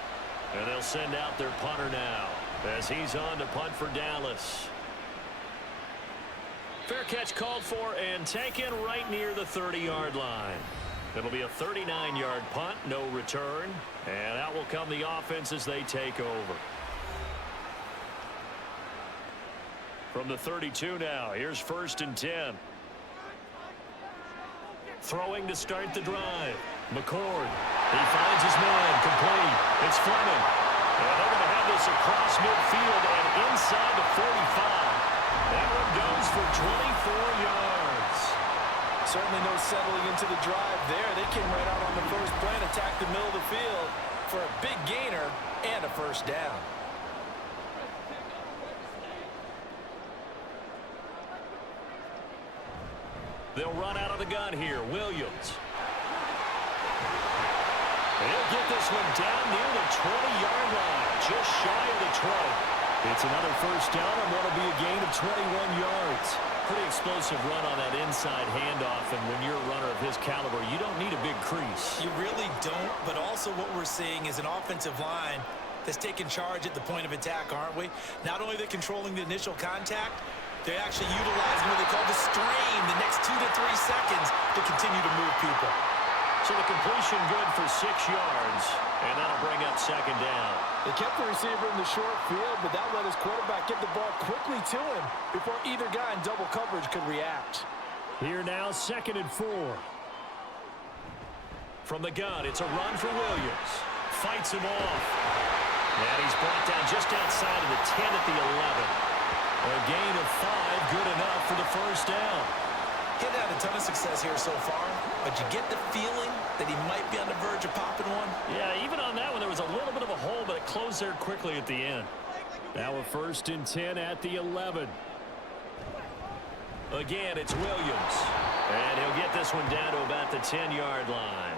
And they'll send out their punter now as he's on to punt for Dallas. Fair catch called for and taken right near the 30-yard line. It'll be a 39-yard punt, no return. And out will come the offense as they take over. From the 32 now, here's 1st and 10. Throwing to start the drive. McCord. He finds his man. Complete. It's Fleming. And they're going to have this across midfield and inside the 45. That one goes for 24 yards. Certainly no settling into the drive there. They came right out on the first play and attacked the middle of the field for a big gainer and a 1st down. They'll run out of the gun here. Williams. He'll get this one down near the 20-yard line, just shy of the 20. It's another 1st down and what'll be a gain of 21 yards. Pretty explosive run on that inside handoff, and when you're a runner of his caliber, you don't need a big crease. You really don't, but also what we're seeing is an offensive line that's taking charge at the point of attack, aren't we? Not only are they controlling the initial contact, they're actually utilizing what they call the strain, the next 2 to 3 seconds to continue to move people. So the completion good for 6 yards, and that'll bring up 2nd down. They kept the receiver in the short field, but that let his quarterback get the ball quickly to him before either guy in double coverage could react. Here now, 2nd and 4. From the gun, it's a run for Williams. Fights him off. And he's brought down just outside of the 10 at the 11. A gain of 5, good enough for the 1st down. He's had a ton of success here so far, but you get the feeling that he might be on the verge of popping one. Yeah, even on that one, there was a little bit of a hole, but it closed there quickly at the end. Now a 1st and 10 at the 11. Again, it's Williams. And he'll get this one down to about the 10-yard line.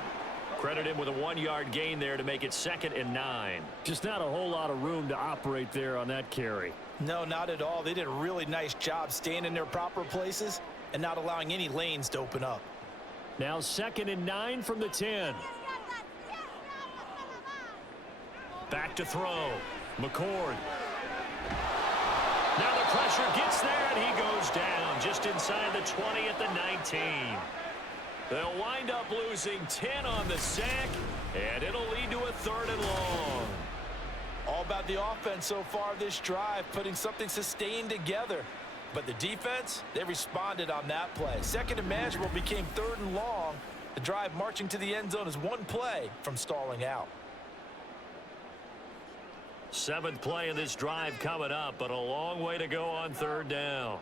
Credit him with a 1-yard gain there to make it 2nd and 9. Just not a whole lot of room to operate there on that carry. No, not at all. They did a really nice job staying in their proper places and not allowing any lanes to open up. Now 2nd and 9 from the 10. Back to throw. McCord. Now the pressure gets there, and he goes down just inside the 20 at the 19. They'll wind up losing 10 on the sack, and it'll lead to a 3rd and long. All about the offense so far this drive, putting something sustained together. But the defense, they responded on that play. 2nd and manageable became 3rd and long. The drive marching to the end zone is one play from stalling out. 7th play in this drive coming up, but a long way to go on 3rd down.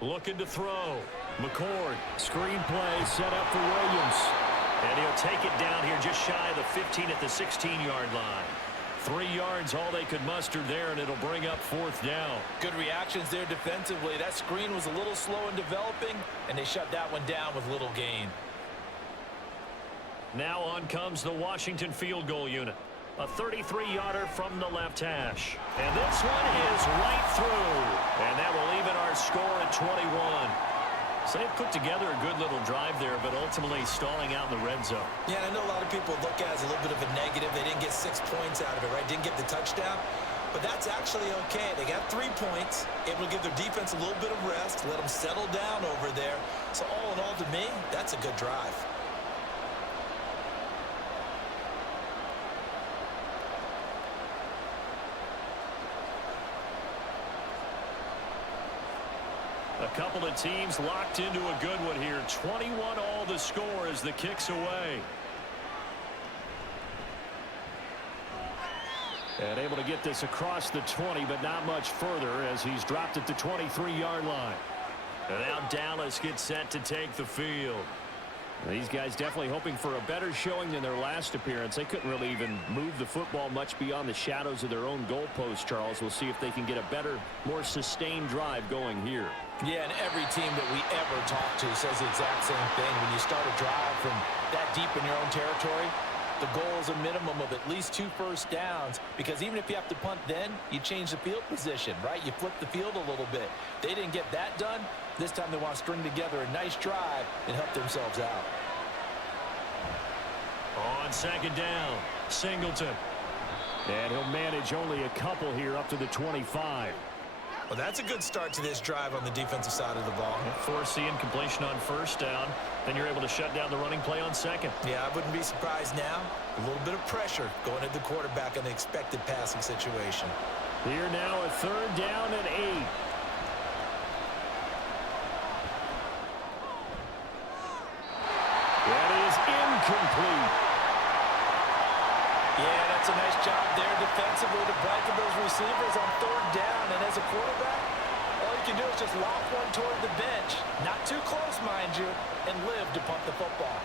Looking to throw. McCord. Screen play set up for Williams. And he'll take it down here just shy of the 15 at the 16-yard line. 3 yards, all they could muster there, and it'll bring up 4th down. Good reactions there defensively. That screen was a little slow in developing, and they shut that one down with little gain. Now on comes the Washington field goal unit. A 33-yarder from the left hash. And this one is right through. And that will even our score at 21. So they've put together a good little drive there, but ultimately stalling out in the red zone. Yeah, I know a lot of people look at it as a little bit of a negative. They didn't get 6 points out of it, right? Didn't get the touchdown. But that's actually okay. They got 3 points, able to give their defense a little bit of rest, let them settle down over there. So all in all, to me, that's a good drive. A couple of teams locked into a good one here. 21 all the score as the kick's away. And able to get this across the 20, but not much further as he's dropped at the 23-yard line. And now Dallas gets set to take the field. These guys definitely hoping for a better showing than their last appearance. They couldn't really even move the football much beyond the shadows of their own goalpost, Charles. We'll see if they can get a better, more sustained drive going here. Yeah, and every team that we ever talk to says the exact same thing. When you start a drive from that deep in your own territory, the goal is a minimum of at least 2 first downs, because even if you have to punt then, you change the field position, right? You flip the field a little bit. They didn't get that done. This time they want to string together a nice drive and help themselves out. On second down, Singleton. And he'll manage only a couple here up to the 25. Well, that's a good start to this drive on the defensive side of the ball. Force the incompletion on first down. Then you're able to shut down the running play on second. Yeah, I wouldn't be surprised now. A little bit of pressure going at the quarterback on the expected passing situation. Here now a third down and 8. That is incomplete. Yeah, that's a nice job there defensively to blanket those receivers on third down. And as a quarterback, all you can do is just lock one toward the bench. Not too close, mind you, and live to punt the football.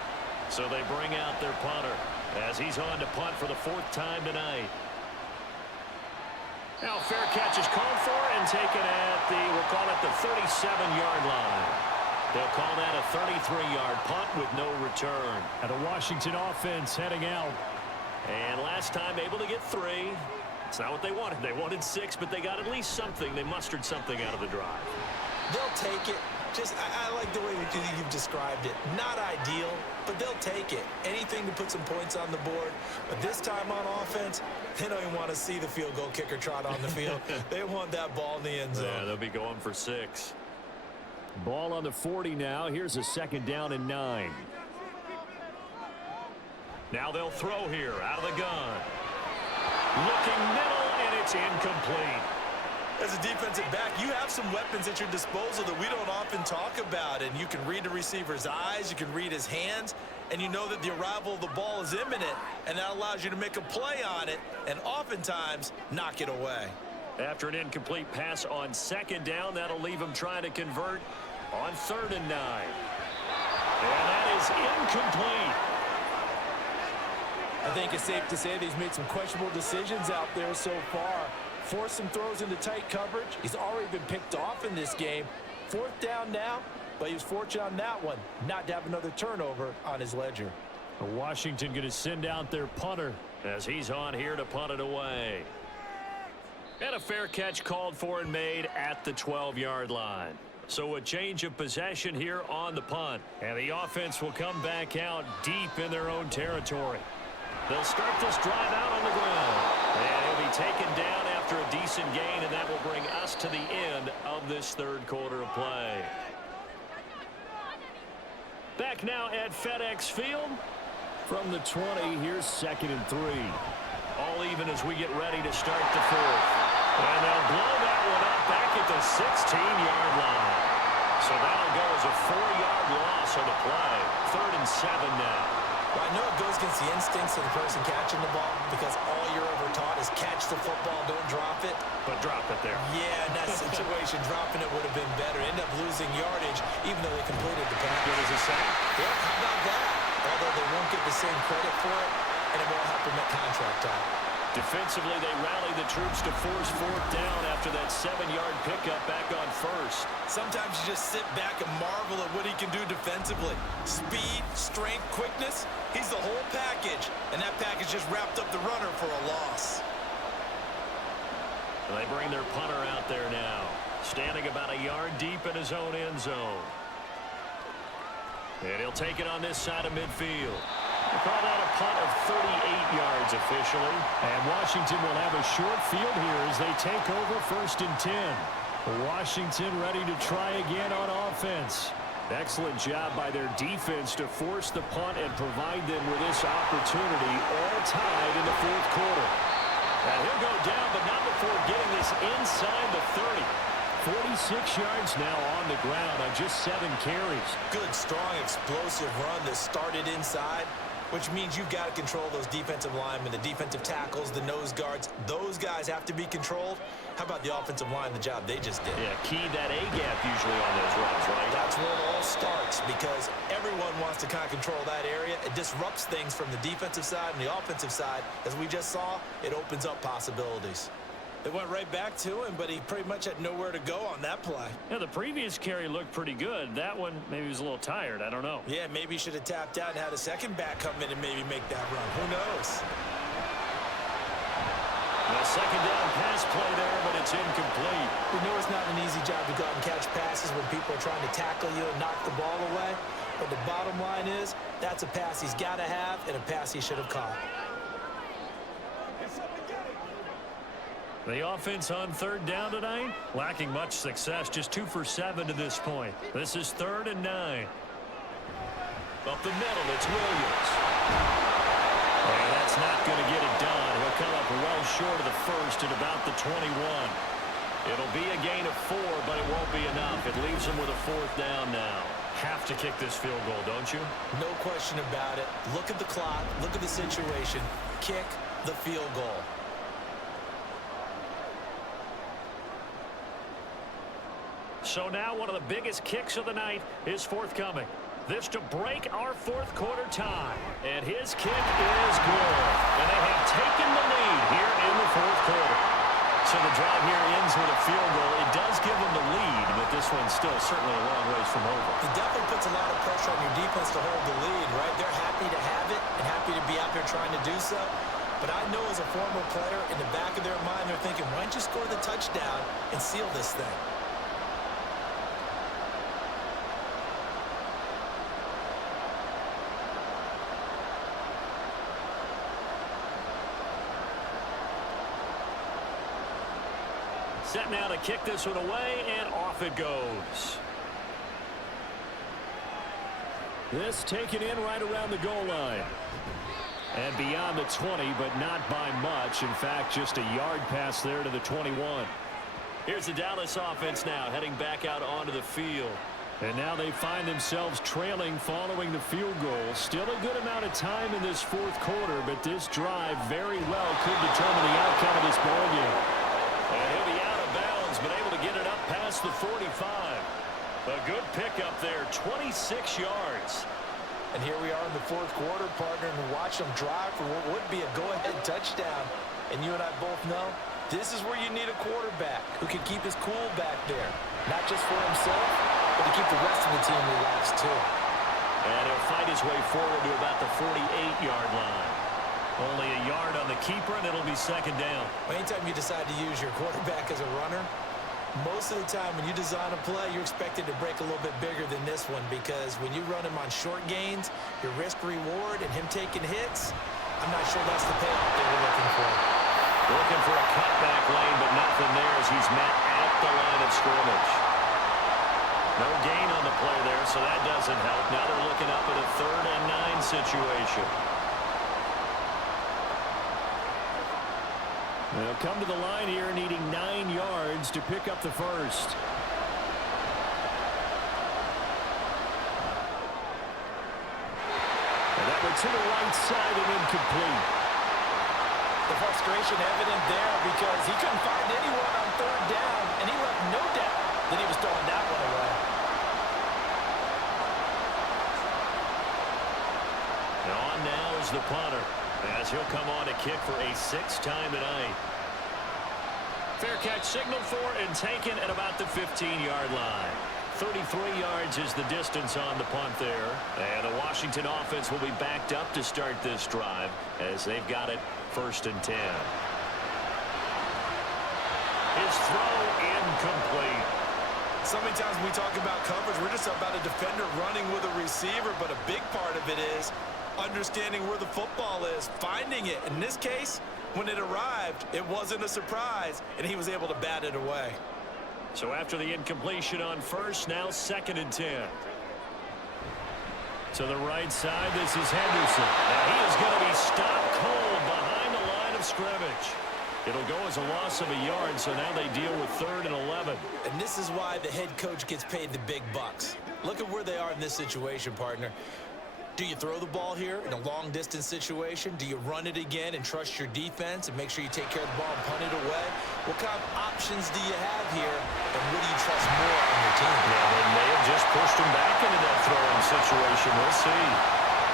So they bring out their punter as he's on to punt for the 4th time tonight. Now fair catch is called for and taken at the, we'll call it the 37-yard line. They'll call that a 33-yard punt with no return. And the Washington offense heading out. And last time able to get 3. It's not what they wanted. They wanted 6, but they got at least something. They mustered something out of the drive. They'll take it. Just, I like the way you've described it. Not ideal, but they'll take it. Anything to put some points on the board. But this time on offense, they don't even want to see the field goal kicker trot on the field. They want that ball in the end zone. Yeah, they'll be going for 6. Ball on the 40 now. Here's a second down and 9. Now they'll throw here out of the gun. Looking middle, and it's incomplete. As a defensive back, you have some weapons at your disposal that we don't often talk about. And you can read the receiver's eyes, you can read his hands, and you know that the arrival of the ball is imminent, and that allows you to make a play on it and oftentimes knock it away. After an incomplete pass on second down, that'll leave him trying to convert on 3rd and 9. And that is incomplete. I think it's safe to say that he's made some questionable decisions out there so far. Forced some throws into tight coverage. He's already been picked off in this game. 4th down now, but he was fortunate on that one not to have another turnover on his ledger. Washington going to send out their punter as he's on here to punt it away. And a fair catch called for and made at the 12-yard line. So a change of possession here on the punt. And the offense will come back out deep in their own territory. They'll start this drive out on the ground. And he'll be taken down after a decent gain, and that will bring us to the end of this 3rd quarter of play. Back now at FedEx Field. from the 20. Here's 2nd and 3. All even as we get ready to start the 4th. And they'll blow that one up back at the 16-yard line. So that'll go as a 4-yard loss on the play. 3rd and 7 now. Well, I know it goes against the instincts of the person catching the ball because all you're ever taught is catch the football, don't drop it. But drop it there. Yeah, in that situation, dropping it would have been better. End up losing yardage, even though they completed the pass. Good as a sack. Yeah, how about that? Although they won't get the same credit for it, and it won't help them at contract time. Defensively, they rally the troops to force fourth down after that 7-yard pickup back on first. Sometimes you just sit back and marvel at what he can do defensively. Speed, strength, quickness, he's the whole package. And that package just wrapped up the runner for a loss. They bring their punter out there now, standing about a yard deep in his own end zone. And he'll take it on this side of midfield. They call that a punt of 38 yards officially. And Washington will have a short field here as they take over 1st and 10. Washington ready to try again on offense. Excellent job by their defense to force the punt and provide them with this opportunity, all tied in the 4th quarter. And he'll go down, but not before getting this inside the 30. 46 yards now on the ground on just 7 carries. Good, strong, explosive run that started inside, which means you've got to control those defensive linemen, the defensive tackles, the nose guards. Those guys have to be controlled. How about the offensive line, the job they just did? Yeah, key that A-gap usually on those runs, right? That's where it all starts because everyone wants to kind of control that area. It disrupts things from the defensive side and the offensive side. As we just saw, it opens up possibilities. They went right back to him, but he pretty much had nowhere to go on that play. Yeah, the previous carry looked pretty good. That one, maybe he was a little tired. I don't know. Yeah, maybe he should have tapped out and had a second back come in and maybe make that run. Who knows? A second down pass play there, but it's incomplete. We know it's not an easy job to go out and catch passes when people are trying to tackle you and knock the ball away. But the bottom line is, that's a pass he's got to have and a pass he should have caught. The offense on 3rd down tonight, lacking much success, just 2 for 7 to this point. This is 3rd and 9. Up the middle, it's Williams. And that's not going to get it done. He'll come up well short of the first at about the 21. It'll be a gain of 4, but it won't be enough. It leaves him with a 4th down now. Have to kick this field goal, don't you? No question about it. Look at the clock. Look at the situation. Kick the field goal. So now one of the biggest kicks of the night is forthcoming. This to break our 4th quarter tie. And his kick is good. And they have taken the lead here in the 4th quarter. So the drive here ends with a field goal. It does give them the lead, but this one's still certainly a long ways from over. It definitely puts a lot of pressure on your defense to hold the lead, right? They're happy to have it and happy to be out there trying to do so. But I know as a former player, in the back of their mind, they're thinking, why don't you score the touchdown and seal this thing? Set now to kick this one away, and off it goes. This taken in right around the goal line. And beyond the 20, but not by much. In fact, just a yard pass there to the 21. Here's the Dallas offense now, heading back out onto the field. And now they find themselves trailing following the field goal. Still a good amount of time in this 4th quarter, but this drive very well could determine the outcome of this ballgame. And he'll be out of bounds, but able to get it up past the 45. A good pickup there, 26 yards. And here we are in the 4th quarter, partner, and watch them drive for what would be a go-ahead touchdown. And you and I both know this is where you need a quarterback who can keep his cool back there. Not just for himself, but to keep the rest of the team relaxed too. And he'll fight his way forward to about the 48-yard line. Only a yard on the keeper, and it'll be 2nd down. Anytime you decide to use your quarterback as a runner, most of the time when you design a play, you're expected to break a little bit bigger than this one because when you run him on short gains, your risk-reward and him taking hits, I'm not sure that's the payoff they were looking for. Looking for a cutback lane, but nothing there as he's met at the line of scrimmage. No gain on the play there, so that doesn't help. Now they're looking up at a 3rd and 9 situation. They'll come to the line here needing 9 yards to pick up the first. And that one to the right side and incomplete. The frustration evident there because he couldn't find anyone on 3rd down, and he left no doubt that he was throwing that one away. On now is the punter. as he'll come on to kick for a 6th time tonight. Fair catch signaled for and taken at about the 15-yard line. 33 yards is the distance on the punt there. And the Washington offense will be backed up to start this drive as they've got it 1st and 10. His throw incomplete. So many times when we talk about coverage, we're just about a defender running with a receiver, but a big part of it is understanding where the football is, finding it. In this case, when it arrived, it wasn't a surprise, and he was able to bat it away. So after the incompletion on 1st, now 2nd and 10. To the right side, this is Henderson. And he is going to be stopped cold behind the line of scrimmage. It'll go as a loss of a yard, so now they deal with 3rd and 11. And this is why the head coach gets paid the big bucks. Look at where they are in this situation, partner. Do you throw the ball here in a long-distance situation? Do you run it again and trust your defense and make sure you take care of the ball and punt it away? What kind of options do you have here, and what do you trust more on your team? Yeah, they may have just pushed him back into that throwing situation. We'll see.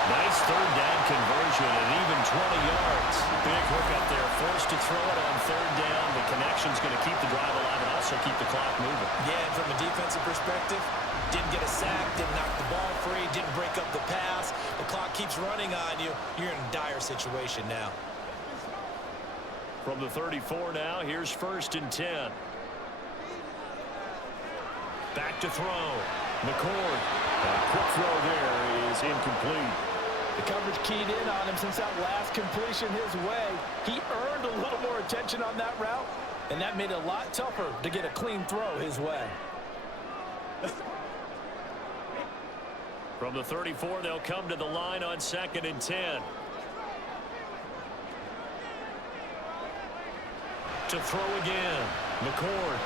Nice 3rd down conversion at even 20 yards. Big hook up there, forced to throw it on 3rd down. The connection's going to keep the drive alive and also keep the clock moving. Yeah, and from a defensive perspective, didn't get a sack, didn't knock the ball free, didn't break up the pass. The clock keeps running on you. You're in a dire situation now. From the 34 now, here's 1st and 10. Back to throw. McCord. A quick throw there is incomplete. The coverage keyed in on him since that last completion his way. He earned a little more attention on that route, and that made it a lot tougher to get a clean throw his way. From the 34, they'll come to the line on 2nd and 10. To throw again. McCord.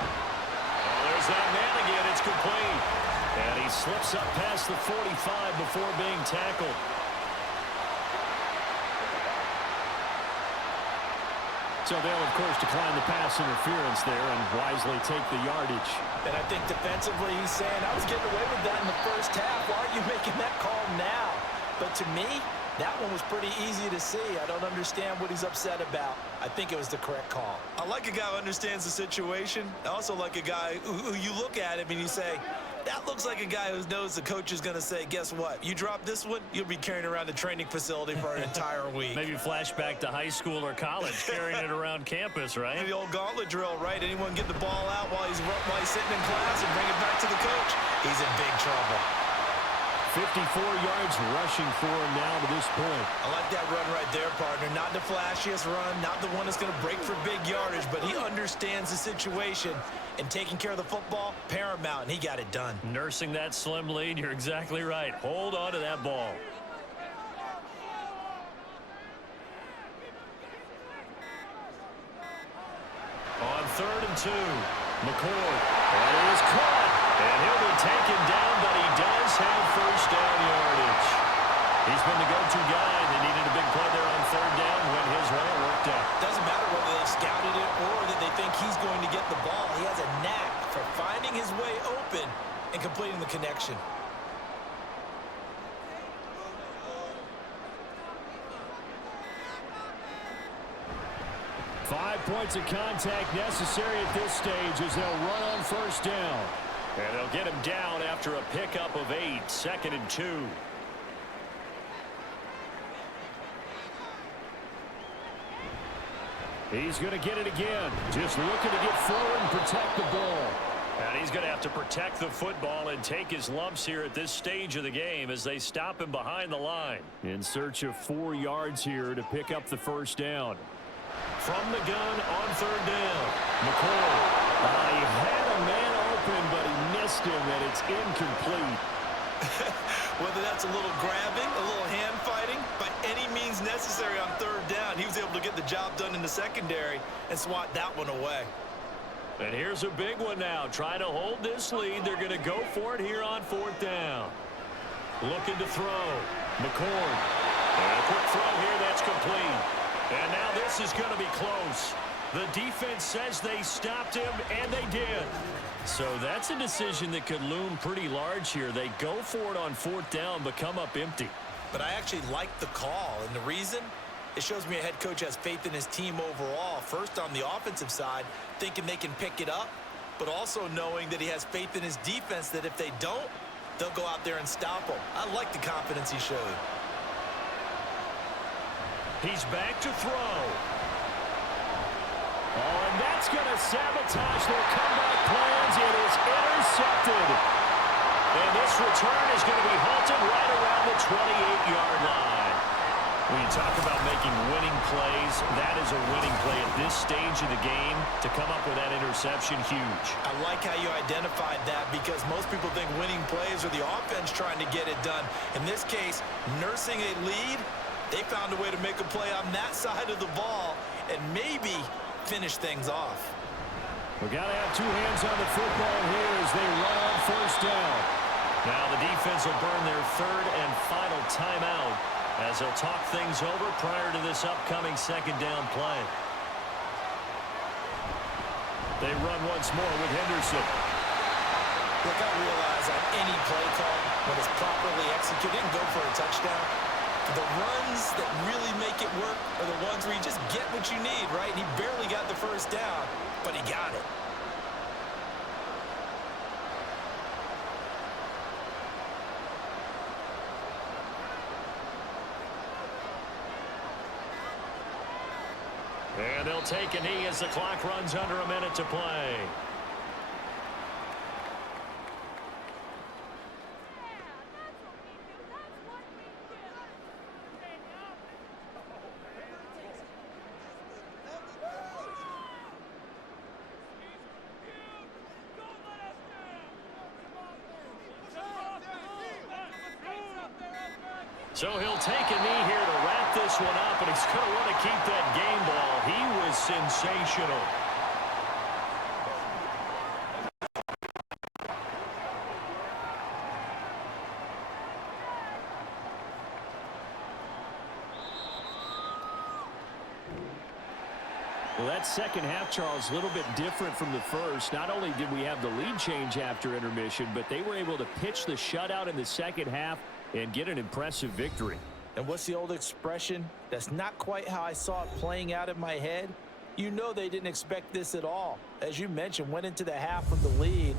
Oh, there's that man again. It's complete. And he slips up past the 45 before being tackled. So they'll, of course, decline the pass interference there and wisely take the yardage. And I think defensively he's saying, I was getting away with that in the 1st half. Why are you making that call now? But to me, that one was pretty easy to see. I don't understand what he's upset about. I think it was the correct call. I like a guy who understands the situation. I also like a guy who you look at him and you say, that looks like a guy who knows the coach is going to say, guess what? You drop this one, you'll be carrying around the training facility for an entire week. Maybe flashback to high school or college, carrying it around campus, right? The old gauntlet drill, right? Anyone get the ball out while he's sitting in class and bring it back to the coach? He's in big trouble. 54 yards rushing for him now to this point. I like that run right there, partner. Not the flashiest run, not the one that's going to break for big yardage, but he understands the situation, and taking care of the football, paramount, and he got it done. Nursing that slim lead, you're exactly right. Hold on to that ball. On 3rd and 2, McCord. And it is caught. And he'll be taken down, but he does have 1st down yardage. He's been the go-to guy. They needed a big play there on 3rd down. Went his way, it worked out. Doesn't matter whether they've scouted it or that they think he's going to get the ball. He has a knack for finding his way open and completing the connection. Five points of contact necessary at this stage as they'll run on 1st down. And they'll get him down after a pickup of 8, 2nd and 2. He's going to get it again. Just looking to get forward and protect the ball. And he's going to have to protect the football and take his lumps here at this stage of the game as they stop him behind the line. In search of 4 yards here to pick up the 1st down. From the gun on 3rd down. McCord. He had a man open, but he missed him, and it's incomplete. Whether that's a little grabbing, a little hand fighting, by any means necessary on 3rd down, he was able to get the job done in the secondary and swat that one away. And here's a big one now. Trying to hold this lead. They're going to go for it here on 4th down. Looking to throw. McCord. And a quick throw here. That's complete. And now this is going to be close. The defense says they stopped him, and they did. So that's a decision that could loom pretty large here. They go for it on 4th down, but come up empty. but I actually like the call. And the reason? It shows me a head coach has faith in his team overall. First, on the offensive side, thinking they can pick it up, but also knowing that he has faith in his defense that if they don't, they'll go out there and stop them. I like the confidence he showed. He's back to throw. Oh, and that's going to sabotage their comeback plans. It is intercepted. And this return is going to be halted right around the 28-yard line. When you talk about making winning plays, that is a winning play at this stage of the game. To come up with that interception, huge. I like how you identified that because most people think winning plays are the offense trying to get it done. In this case, nursing a lead, they found a way to make a play on that side of the ball and maybe finish things off. We got to have two hands on the football here as they run on first down. Now the defense will burn their third and final timeout as they'll talk things over prior to this upcoming second down play. They run once more with Henderson. Look, I realize on any play call, when it's properly executed, and go for a touchdown, the runs that really make it work are the ones where you just get what you need, right? He barely got the first down, but he got it. And they'll take a knee as the clock runs under a minute to play. So he'll take a knee here to wrap this one up, and he's going to want to keep that game ball. He was sensational. Well, that second half, Charles, a little bit different from the first. Not only did we have the lead change after intermission, but they were able to pitch the shutout in the second half and get an impressive victory. And what's the old expression? That's not quite how I saw it playing out in my head. You know they didn't expect this at all. As you mentioned, went into the half with the lead.